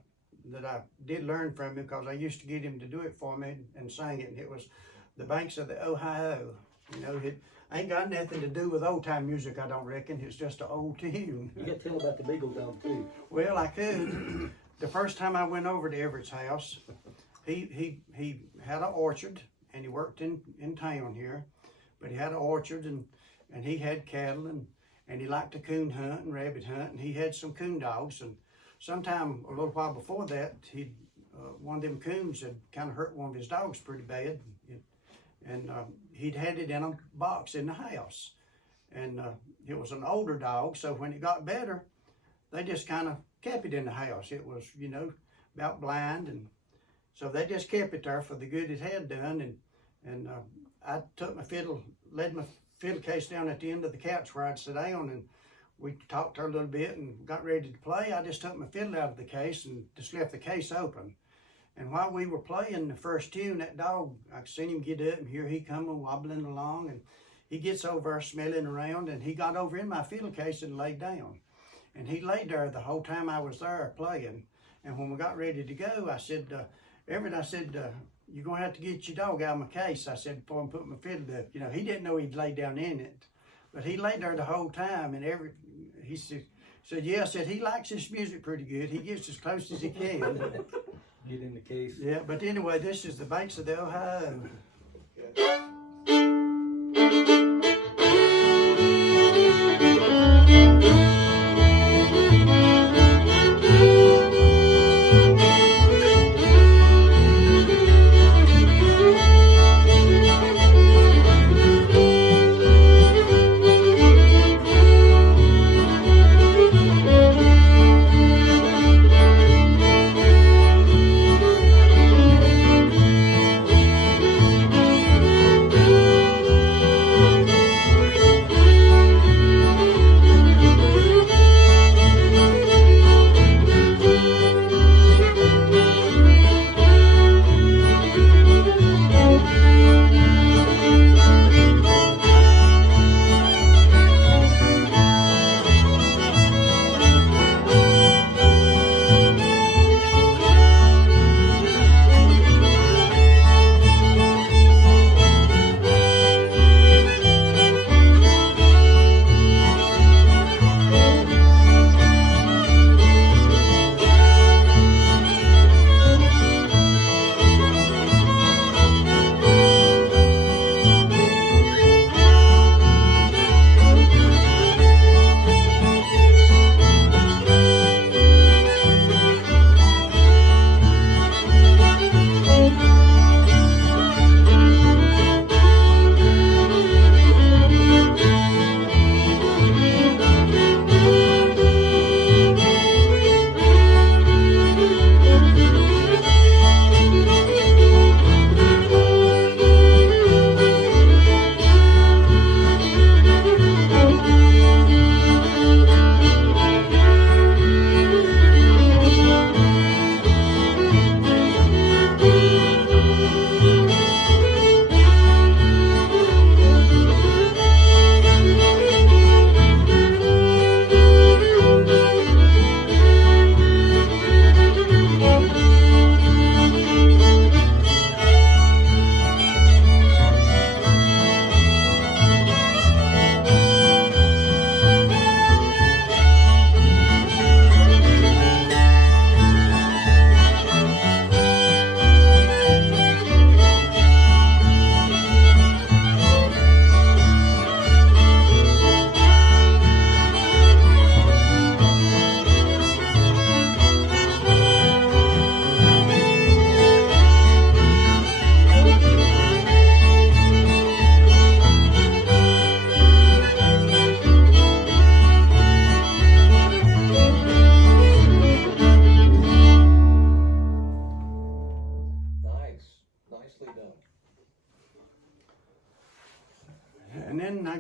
I did learn from him, because I used to get him to do it for me and sing it. And it was The Banks of the Ohio. You know, it ain't got nothing to do with old time music, I don't reckon. It's just an old tune. You got to tell about the Beagle Dog too. Well, I could. The first time I went over to Everett's house, he had an orchard, and he worked in town here, but he had an orchard, and he had cattle, and he liked to coon hunt and rabbit hunt, and he had some coon dogs. And sometime a little while before that, one of them coons had kind of hurt one of his dogs pretty bad, and he'd had it in a box in the house. And it was an older dog, so when it got better, they just kind of kept it in the house. It was, you know, about blind, and so they just kept it there for the good it had done. And I took my fiddle, led my fiddle case down at the end of the couch where I'd sit down, and we talked there a little bit and got ready to play. I just took my fiddle out of the case and just left the case open. And while we were playing the first tune, that dog, I seen him get up, and here he come wobbling along, and he gets over smelling around, and he got over in my fiddle case and laid down. And he laid there the whole time I was there playing. And when we got ready to go, I said, Everett, I said, you're going to have to get your dog out of my case, I said, before I put my fiddle up. You know, he didn't know he'd lay down in it. But he laid there the whole time, and Everett, he said, yeah, I said, he likes this music pretty good. He gets as close as he can. Get in the case. Yeah, but anyway, this is The Banks of the Ohio.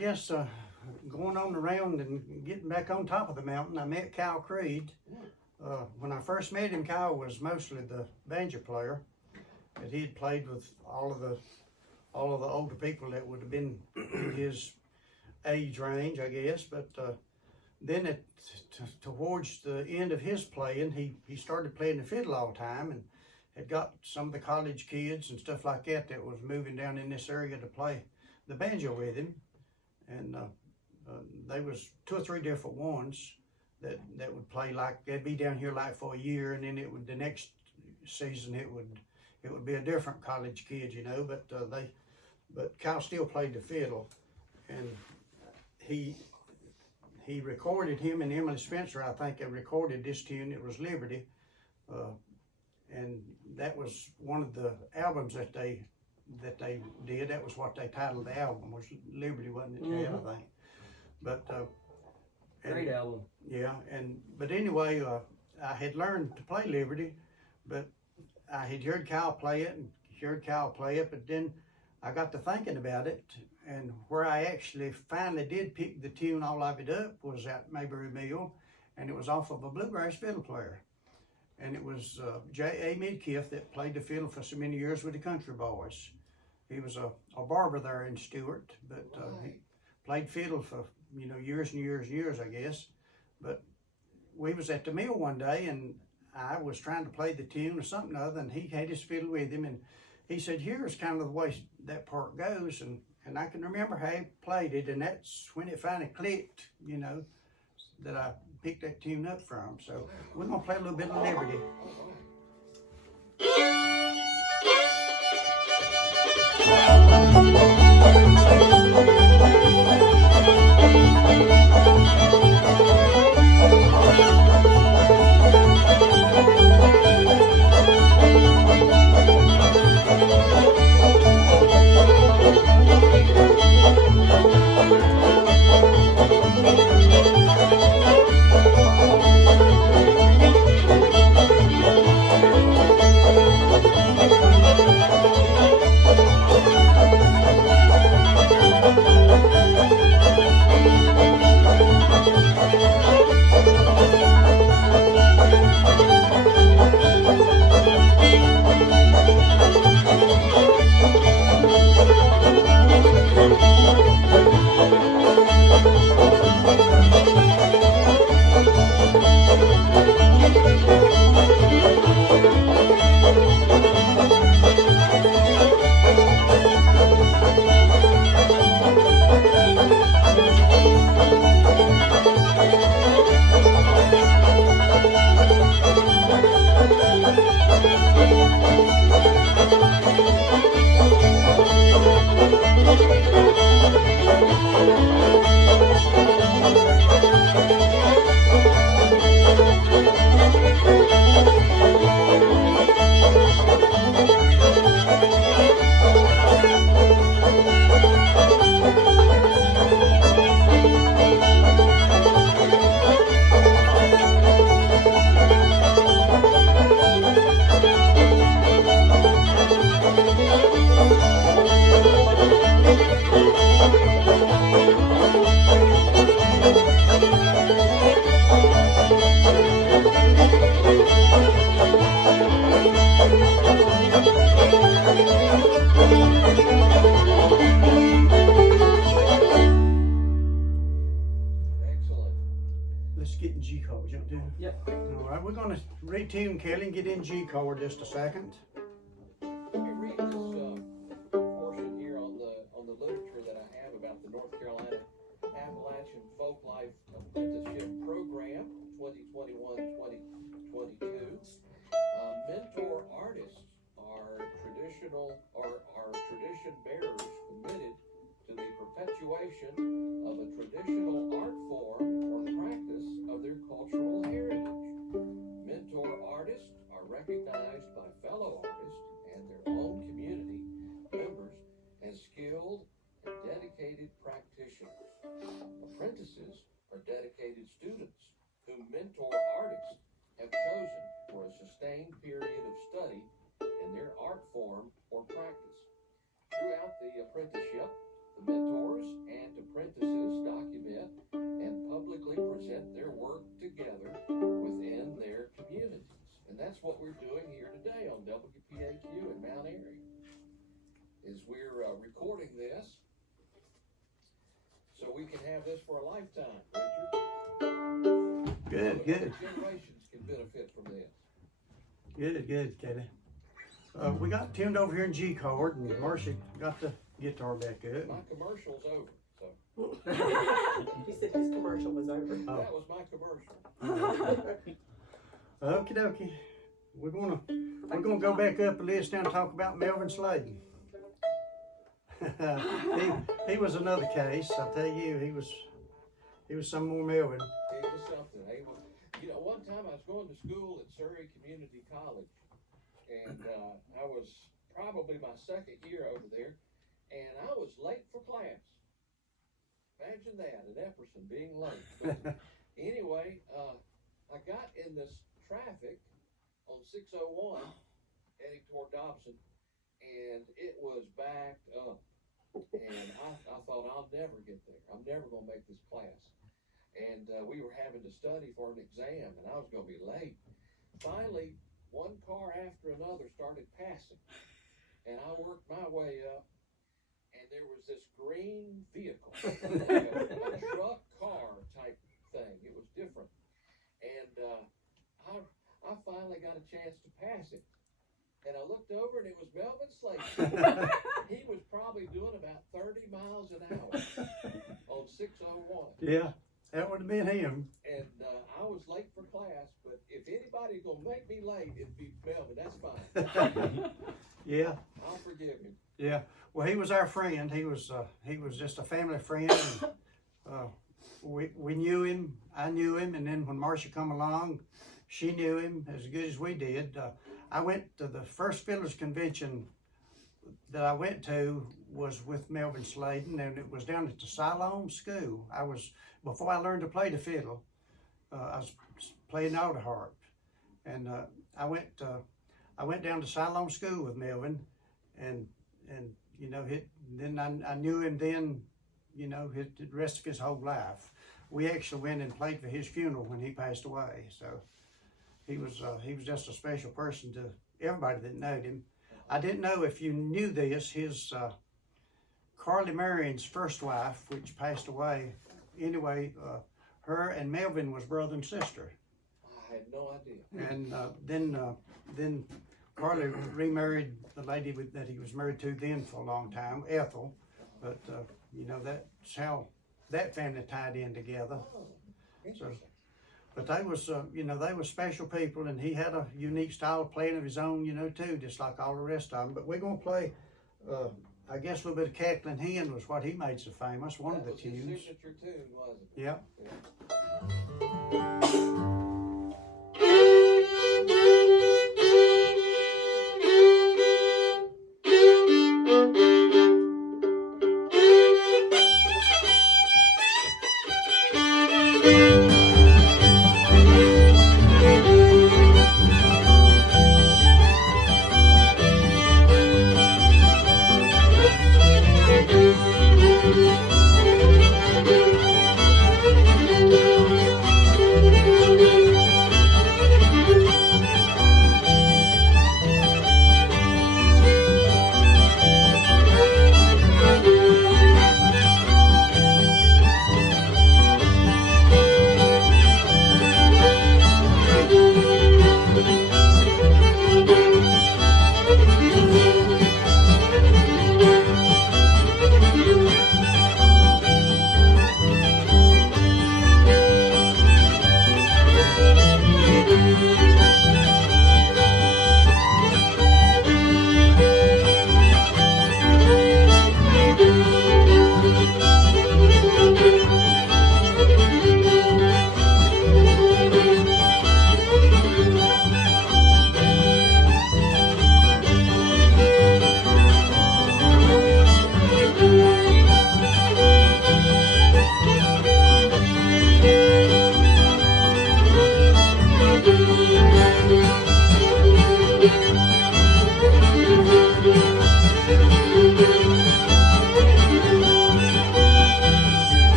guess going on around and getting back on top of the mountain, I met Kyle Creed. When I first met him, Kyle was mostly the banjo player, but he had played with all of the older people that would have been in his age range, I guess. But then towards the end of his playing, he started playing the fiddle all the time, and had got some of the college kids and stuff like that was moving down in this area to play the banjo with him. And there was 2 or 3 different ones that would play, like they'd be down here like for a year, and then the next season it would be a different college kid, you know. But Kyle still played the fiddle, and he recorded, him and Emily Spencer, I think, they recorded this tune. It was Liberty, and that was one of the albums that they did. That was what they titled the album, was Liberty, wasn't it, Chad? I think. But great album. Yeah, but anyway, I had learned to play Liberty, but I had heard Kyle play it, but then I got to thinking about it, and where I actually finally did pick the tune, all of it up, was at Mayberry Mill, and it was off of a bluegrass fiddle player. And it was J.A. Midkiff that played the fiddle for so many years with the Country Boys. He was a barber there in Stewart, but he played fiddle for years and years and years, I guess. But we was at the mill one day, and I was trying to play the tune or something other, and he had his fiddle with him, and he said, here's kind of the way that part goes, and I can remember how he played it, and that's when it finally clicked, that I picked that tune up from. So we're gonna play a little bit of Liberty. Kelly, and get in G chord just a second. Let me read this portion here on the literature that I have about the North Carolina Appalachian Folklife Apprenticeship Program 2021-2022. Mentor artists are tradition bearers committed to the perpetuation of a traditional art form or practice of their cultural heritage. Mentor artists are recognized by fellow artists and their own community members as skilled and dedicated practitioners. Apprentices are dedicated students whom mentor artists have chosen for a sustained period of study in their art form or practice. Throughout the apprenticeship, The mentors and apprentices document and publicly present their work together within their communities. And that's what we're doing here today on WPAQ in Mount Airy, is we're recording this so we can have this for a lifetime, Richard. Good. Generations can benefit from this. Good, Kelly. We got tuned over here in G chord, and Marsha got the guitar back up. My commercial's over, so He said his commercial was over. that was my commercial. Okie dokie. We're gonna go back up the list now and talk about Melvin Sladen. he was another case. I tell you, he was some more Melvin. It was something. Hey, you know, one time I was going to school at Surrey Community College, and I was probably my second year over there, and I was late for class. Imagine that, at Epperson, being late. But anyway, I got in this traffic on 601 heading toward Dobson, and it was backed up. And I thought, I'll never get there. I'm never going to make this class. And we were having to study for an exam, and I was going to be late. Finally, one car after another started passing, and I worked my way up, and there was this green vehicle, like a truck car type thing. It was different. And I finally got a chance to pass it. And I looked over, and it was Melvin Sladen. He was probably doing about 30 miles an hour on 601. Yeah, that would have been him. And I was late for class, but if anybody's going to make me late, it'd be Melvin. That's fine. Yeah. I'll forgive him. Yeah. Well, he was our friend. He was just a family friend. And, we knew him. I knew him. And then when Marsha come along, she knew him as good as we did. I went to the first fiddlers convention that I went to was with Melvin Sladen, and it was down at the Siloam School. Before I learned to play the fiddle, I was playing alto harp, and I went down to Siloam School with Melvin, and you know, then I knew him then, you know, the rest of his whole life. We actually went and played for his funeral when he passed away, so. He was just a special person to everybody that knew him. I didn't know if you knew this, his Carly Marion's first wife, which passed away, anyway, her and Melvin was brother and sister. I had no idea. And then Carly remarried the lady that he was married to then for a long time, Ethel. But, you know, that's how that family tied in together. Oh, interesting. But they was, you know, they were special people, and he had a unique style of playing of his own, you know, too, just like all the rest of them. But we're going to play, I guess, a little bit of Cackling Hen was what he made so famous, one of the tunes. That was his signature tune, wasn't it? Yeah.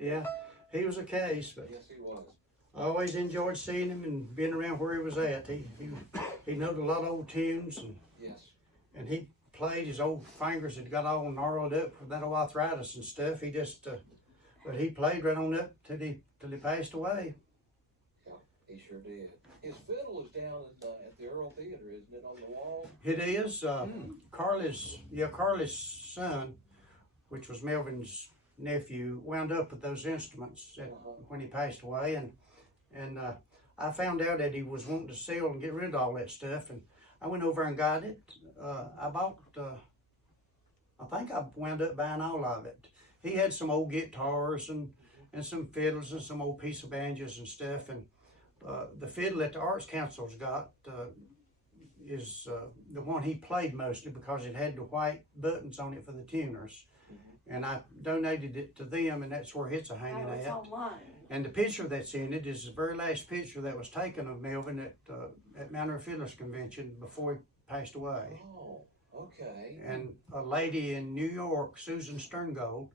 Yeah, he was a case, but Yes, he was. I always enjoyed seeing him and being around where he was at. He knowed a lot of old tunes, Yes. and he played. His old fingers had got all gnarled up with that old arthritis and stuff. He just, but he played right on up till he passed away. Yeah, he sure did. His fiddle is down at the Earl Theater, isn't it, on the wall? It is. Carly's son, which was Melvin's nephew, wound up with those instruments when he passed away, and I found out that he was wanting to sell and get rid of all that stuff, and I went over and got it. I bought. I think I wound up buying all of it. He had some old guitars and some fiddles and some old piece of banjos and stuff, and the fiddle that the Arts Council's got is the one he played mostly because it had the white buttons on it for the tuners. And I donated it to them, and that's where it's hanging It's at. online. And the picture that's in it is the very last picture that was taken of Melvin at Mount Fiddlers Convention before he passed away. Oh, okay. And a lady in New York, Susan Sterngold,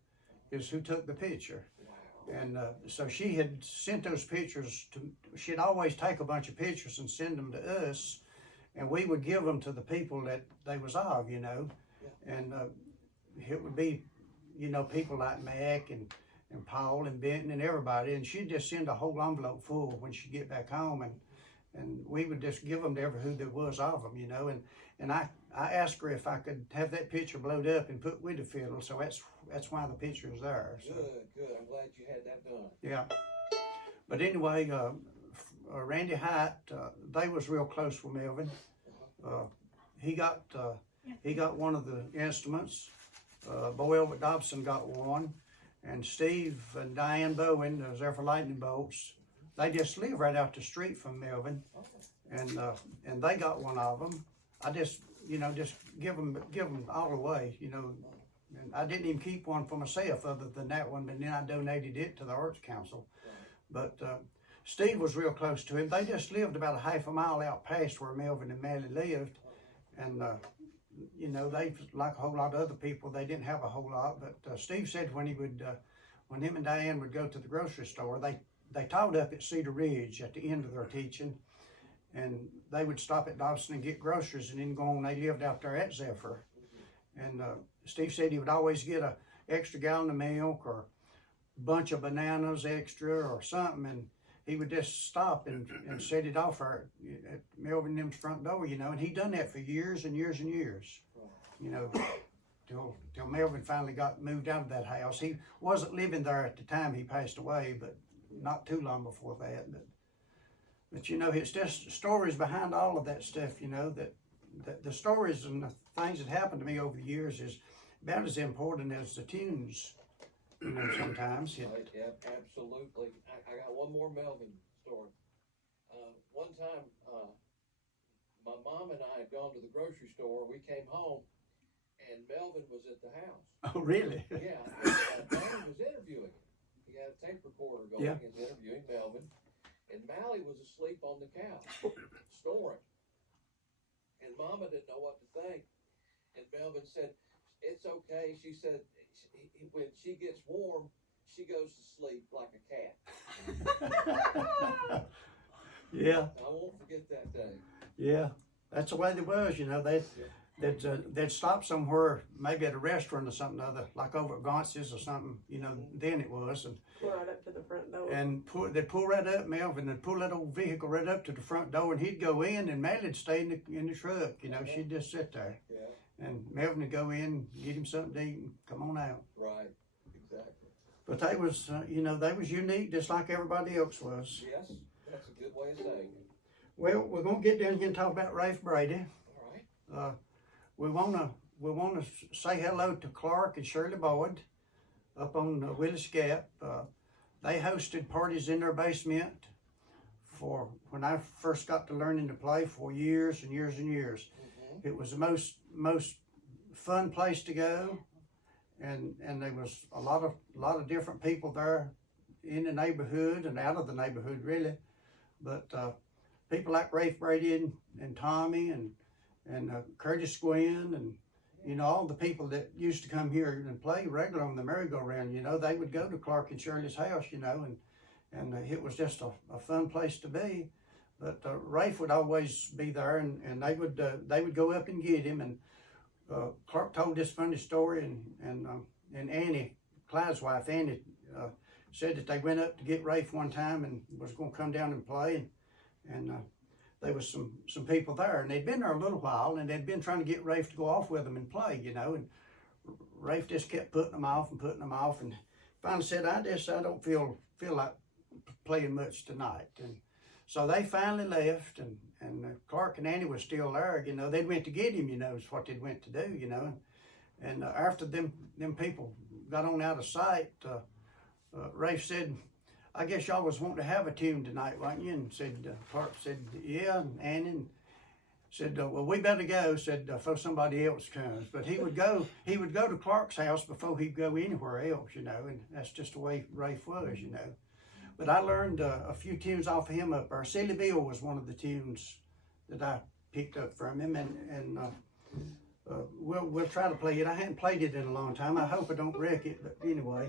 is who took the picture. Wow. And so she had sent those pictures to, she'd always take a bunch of pictures and send them to us, and we would give them to the people that they was of, you know. Yeah. And it would be, you know, people like Mac and Paul and Benton and everybody, and she'd just send a whole envelope full when she'd get back home, and we would just give them to every who there was of them, you know. And I asked her if I could have that picture blowed up and put with the fiddle, so that's why the picture is there. So. Good. I'm glad you had that done. Yeah. But anyway, Randy Hyatt, they was real close with Melvin. He got one of the instruments. Bo Elbert Dobson got one, and Steve and Diane Bowen, that was there for lightning bolts. They just live right out the street from Melvin, and they got one of them. I just give them all away, you know. And I didn't even keep one for myself other than that one, but then I donated it to the Arts Council. But Steve was real close to him. They just lived about a half a mile out past where Melvin and Mally lived, and you know, they, like a whole lot of other people, they didn't have a whole lot, but Steve said when him and Diane would go to the grocery store, they taught up at Cedar Ridge at the end of their teaching, and they would stop at Dobson and get groceries and then go on. They lived out there at Zephyr, and Steve said he would always get a extra gallon of milk or a bunch of bananas extra or something, and he would just stop and set it off at Melvin and them's front door, you know, and he done that for years and years and years, you know, till Melvin finally got moved out of that house. He wasn't living there at the time he passed away, but not too long before that. But you know, it's just stories behind all of that stuff, you know, that the stories and the things that happened to me over the years is about as important as the tunes. You know, sometimes. Right, yeah, absolutely. I got one more Melvin story. One time, my mom and I had gone to the grocery store. We came home, and Melvin was at the house. Oh, really? Yeah, Melvin was interviewing him. He had a tape recorder going. Yeah. He was interviewing Melvin, and Mally was asleep on the couch, snoring. And Mama didn't know what to think. And Melvin said, "It's okay." She said, when she gets warm, she goes to sleep like a cat. Yeah. I won't forget that day. Yeah. That's the way it was, you know. They'd stop somewhere, maybe at a restaurant or something other, like over at Gonz's or something, you know, then it was. And Right up to the front door. And they'd pull right up, Melvin, and pull that old vehicle right up to the front door, and he'd go in, and Mally'd stay in the truck, you know. She'd just sit there. Yeah. And Melvin would go in, get him something to eat, and come on out. Right. Exactly. But they was, you know, they was unique, just like everybody else was. Yes, that's a good way of saying it. Well, we're gonna get down here and talk about Rafe Brady. All right. We wanna say hello to Clark and Shirley Boyd up on Willis Gap. They hosted parties in their basement for when I first got to learning to play for years and years and years. Mm-hmm. It was the most fun place to go, and there was a lot of different people there in the neighborhood and out of the neighborhood really, but people like Rafe Brady and Tommy and Curtis Gwynn you know, all the people that used to come here and play regular on the merry-go-round, you know, they would go to Clark and Shirley's house, you know, and it was just a fun place to be. But Rafe would always be there, and they would go up and get him. And Clark told this funny story, and Annie, Clyde's wife, Annie, said that they went up to get Rafe one time and was going to come down and play, and there was some people there, and they'd been there a little while, and they'd been trying to get Rafe to go off with them and play, you know, and Rafe just kept putting them off, and finally said, I don't feel like playing much tonight. And so they finally left, and Clark and Annie was still there, you know. They went to get him, you know, is what they went to do, you know. And after them people got on out of sight, Rafe said, I guess y'all was wanting to have a tune tonight, weren't you? And said, Clark said, yeah, and Annie said, well, we better go, said, before somebody else comes. But he would go to Clark's house before he'd go anywhere else, you know, and that's just the way Rafe was, you know. But I learned a few tunes off of him up there. Silly Bill was one of the tunes that I picked up from him, and we'll try to play it. I hadn't played it in a long time. I hope I don't wreck it, but anyway.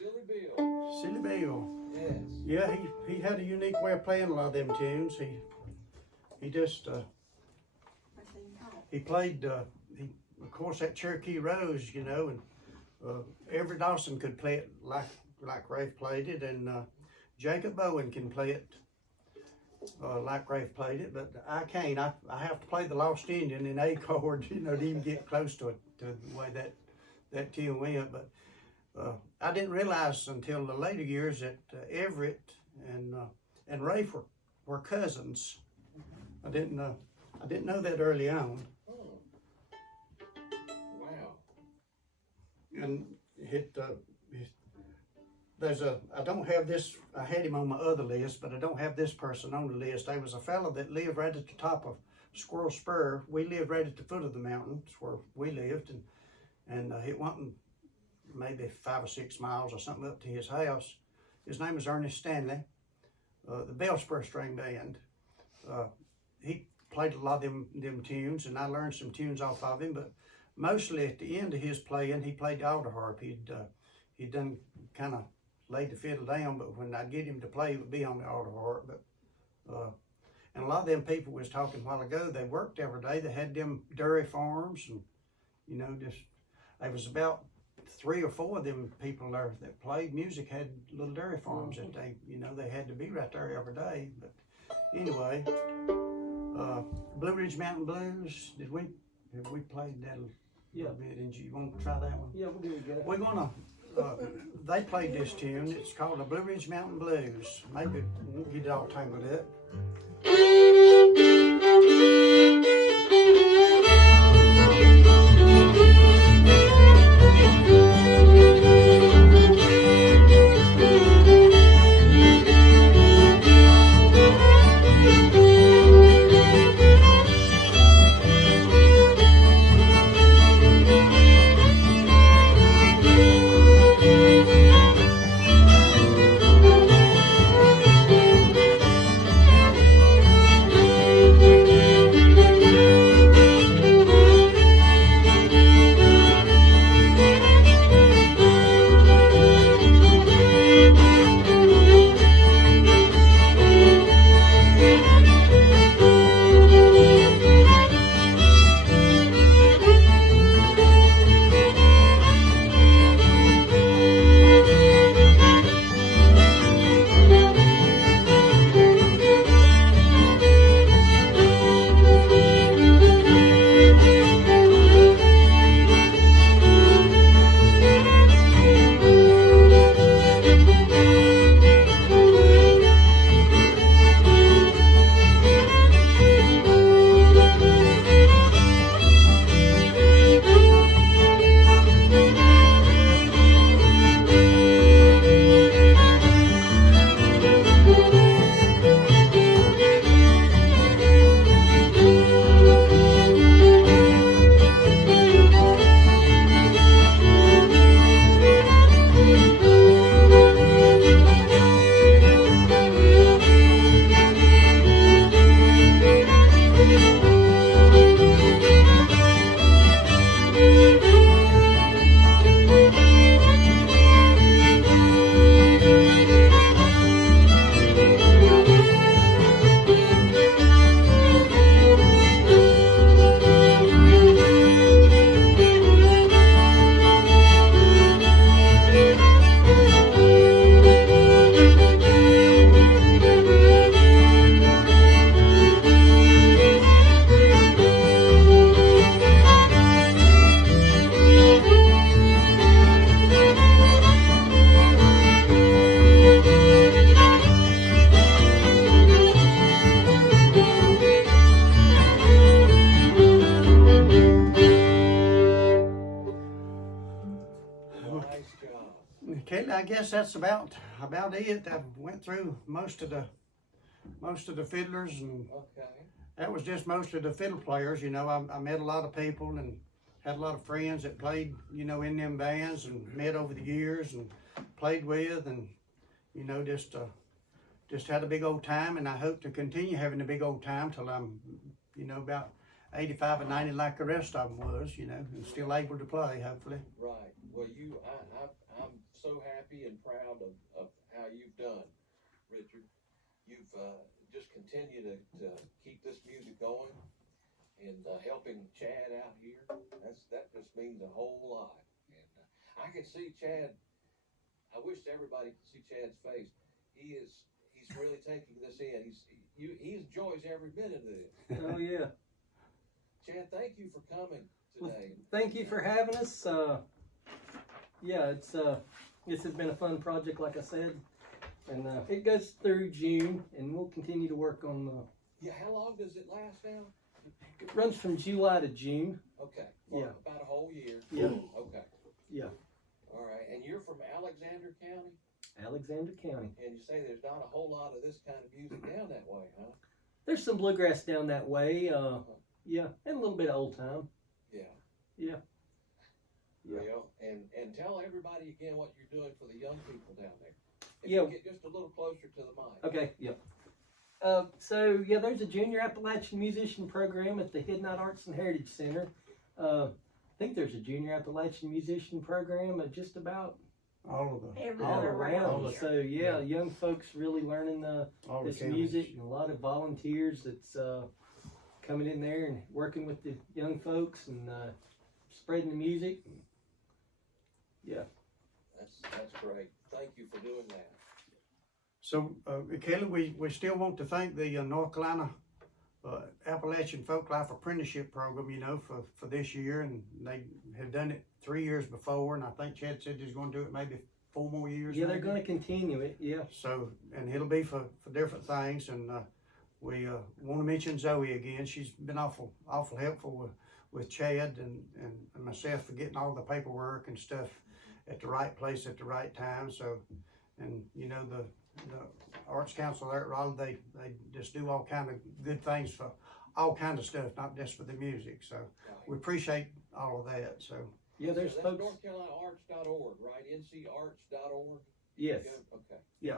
Silly Bill. Yes. Yeah, he had a unique way of playing a lot of them tunes. He just he played of course that Cherokee Rose, you know, and Everett Dawson could play it like Rafe played it, and Jacob Bowen can play it like Rafe played it, but I can't. I have to play the Lost Indian in A chord, you know, to even get close to the way that tune went. But I didn't realize until the later years that Everett and Rafe were cousins. I didn't know that early on. Oh. Wow. And I don't have this, I had him on my other list, but I don't have this person on the list. There was a fellow that lived right at the top of Squirrel Spur. We lived right at the foot of the mountains where we lived, and it wasn't maybe 5 or 6 miles or something up to his house. His name was Ernest Stanley, the Bellspur String Band. He played a lot of them tunes, and I learned some tunes off of him, but mostly at the end of his playing, he played the alto harp. He'd done kind of laid the fiddle down, but when I'd get him to play, it would be on the alto harp. But and a lot of them people was talking a while ago, they worked every day. They had them dairy farms, and you know, just there was about 3 or 4 of them people there that played music had little dairy farms that they had to be right there every day. But anyway, Blue Ridge Mountain Blues. Have we played that a little bit? And you want to try that one? Yeah, we'll do it. We're gonna. They played this tune. It's called the Blue Ridge Mountain Blues. Maybe we'll get it all tangled up. Kelly, I guess that's about it. I went through most of the fiddlers, and that was just most of the fiddle players. You know, I met a lot of people and had a lot of friends that played, you know, in them bands, and met over the years and played with, and you know, just had a big old time. And I hope to continue having a big old time till I'm, you know, about 85 or 90 like the rest of them was, you know, and still able to play, hopefully. Right. Well, I'm so happy and proud of how you've done, Richard. You've just continued to keep this music going and helping Chad out here. That just means a whole lot. And I can see Chad. I wish everybody could see Chad's face. He's really taking this in. He enjoys every bit of this. Oh yeah. Chad, thank you for coming today. Well, thank you for having us. Yeah, this has been a fun project, like I said, and it goes through June, and we'll continue to work on Yeah, how long does it last now? It runs from July to June. Okay. Yeah. About a whole year. Yeah. Okay. Yeah. All right. And you're from Alexander County? Alexander County. And you say there's not a whole lot of this kind of music down that way, huh? There's some bluegrass down that way. Yeah, and a little bit of old time. Yeah. Yeah. Yeah. Well, and tell everybody again what you're doing for the young people down there. If Yeah. you get just a little closer to the mic. Okay, yep. There's a junior Appalachian musician program at the Hidden Arts and Heritage Center. I think there's a junior Appalachian musician program at just about All of the all Everywhere around. here. So young folks really learning all the this counties. music, and a lot of volunteers that's coming in there and working with the young folks and spreading the music. Yeah. That's great. Thank you for doing that. So, Kelly, we still want to thank the North Carolina Appalachian Folklife Apprenticeship Program, for this year, and they had done it 3 years before, and I think Chad said he's going to do it maybe 4 more years. Yeah, they're maybe. going to continue it. Yeah. So, and it'll be for different things, and we want to mention Zoe again. She's been awful helpful with Chad and myself for getting all the paperwork and stuff at the right place at the right time. So, and the Arts Council there at Raleigh, they just do all kind of good things for all kind of stuff, not just for the music. So we appreciate all of that. So Yeah, there's that's folks. NorthCarolinaArts.org, right? NCArts.org. Yes. Okay.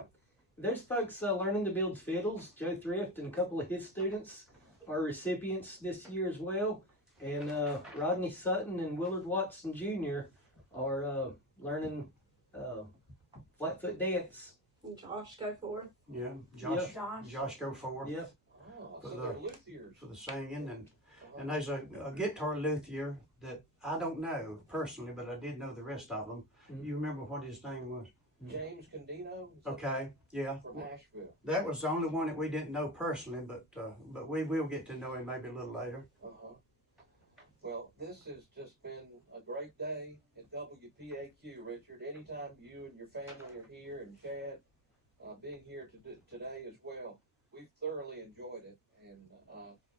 There's folks learning to build fiddles. Joe Thrift and a couple of his students are recipients this year as well. And Rodney Sutton and Willard Watson Jr. are learning flatfoot dance. Josh, go forth. yeah, Josh. Josh go forward Yeah. Oh, For so the- they're luthiers. for the singing, and there's a guitar luthier that I don't know personally, but I did know the rest of them. Mhm. You remember what his name was? James Condino. Is that Okay, yeah. From Asheville. That was the only one that we didn't know personally, but we will get to know him maybe a little later. Uh-huh. Well, this has just been a great day at WPAQ, Richard. Anytime you and your family are here, and Chad being here today as well, we've thoroughly enjoyed it, and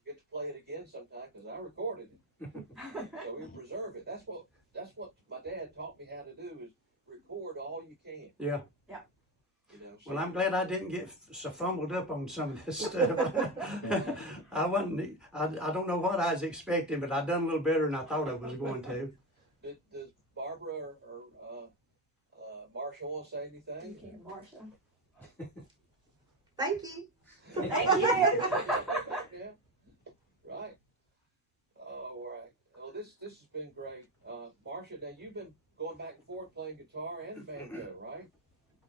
get to play it again sometime because I recorded it, so we preserve it. That's what my dad taught me how to do, is record all you can. Yeah. Yeah. So Well, I'm glad I didn't get so fumbled up on some of this stuff. I don't know what I was expecting, but I done a little better than I thought I was going to. Does Barbara or Marsha want to say anything? You can, Marsha. Thank you. Thank you. Yeah. Right. All right. Well, this has been great. Marsha, now you've been going back and forth playing guitar and banjo, right?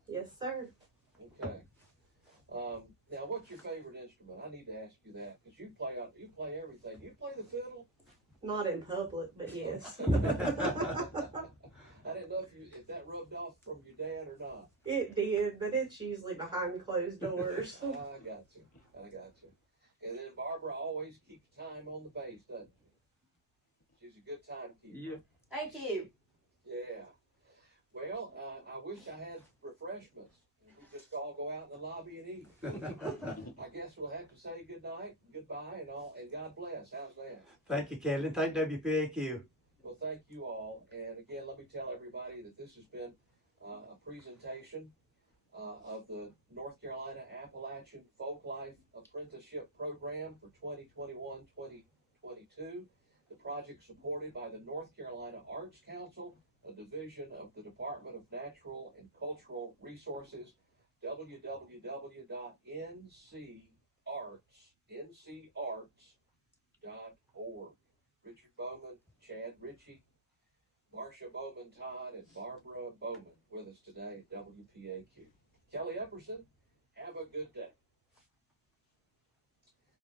Yes, sir. Okay. Now, what's your favorite instrument? I need to ask you that because you play everything. You play the fiddle? Not in public, but yes. I didn't know if that rubbed off from your dad or not. It did, but it's usually behind closed doors. I got you. And then Barbara always keeps time on the bass, doesn't she? She's a good timekeeper. Yeah. Thank you. Yeah. Well, I wish I had refreshments. We just all go out in the lobby and eat. I guess we'll have to say good night, goodbye, and God bless. How's that? Thank you, Kelly. Thank WPAQ. Well, thank you all. And again, let me tell everybody that this has been a presentation of the North Carolina Appalachian Folklife Apprenticeship Program for 2021-2022. The project supported by the North Carolina Arts Council, a division of the Department of Natural and Cultural Resources. www.NCarts.org. Richard Bowman, Chad Ritchie, Marsha Todd, and Barbara Bowman with us today at WPAQ. Kelly Epperson, have a good day.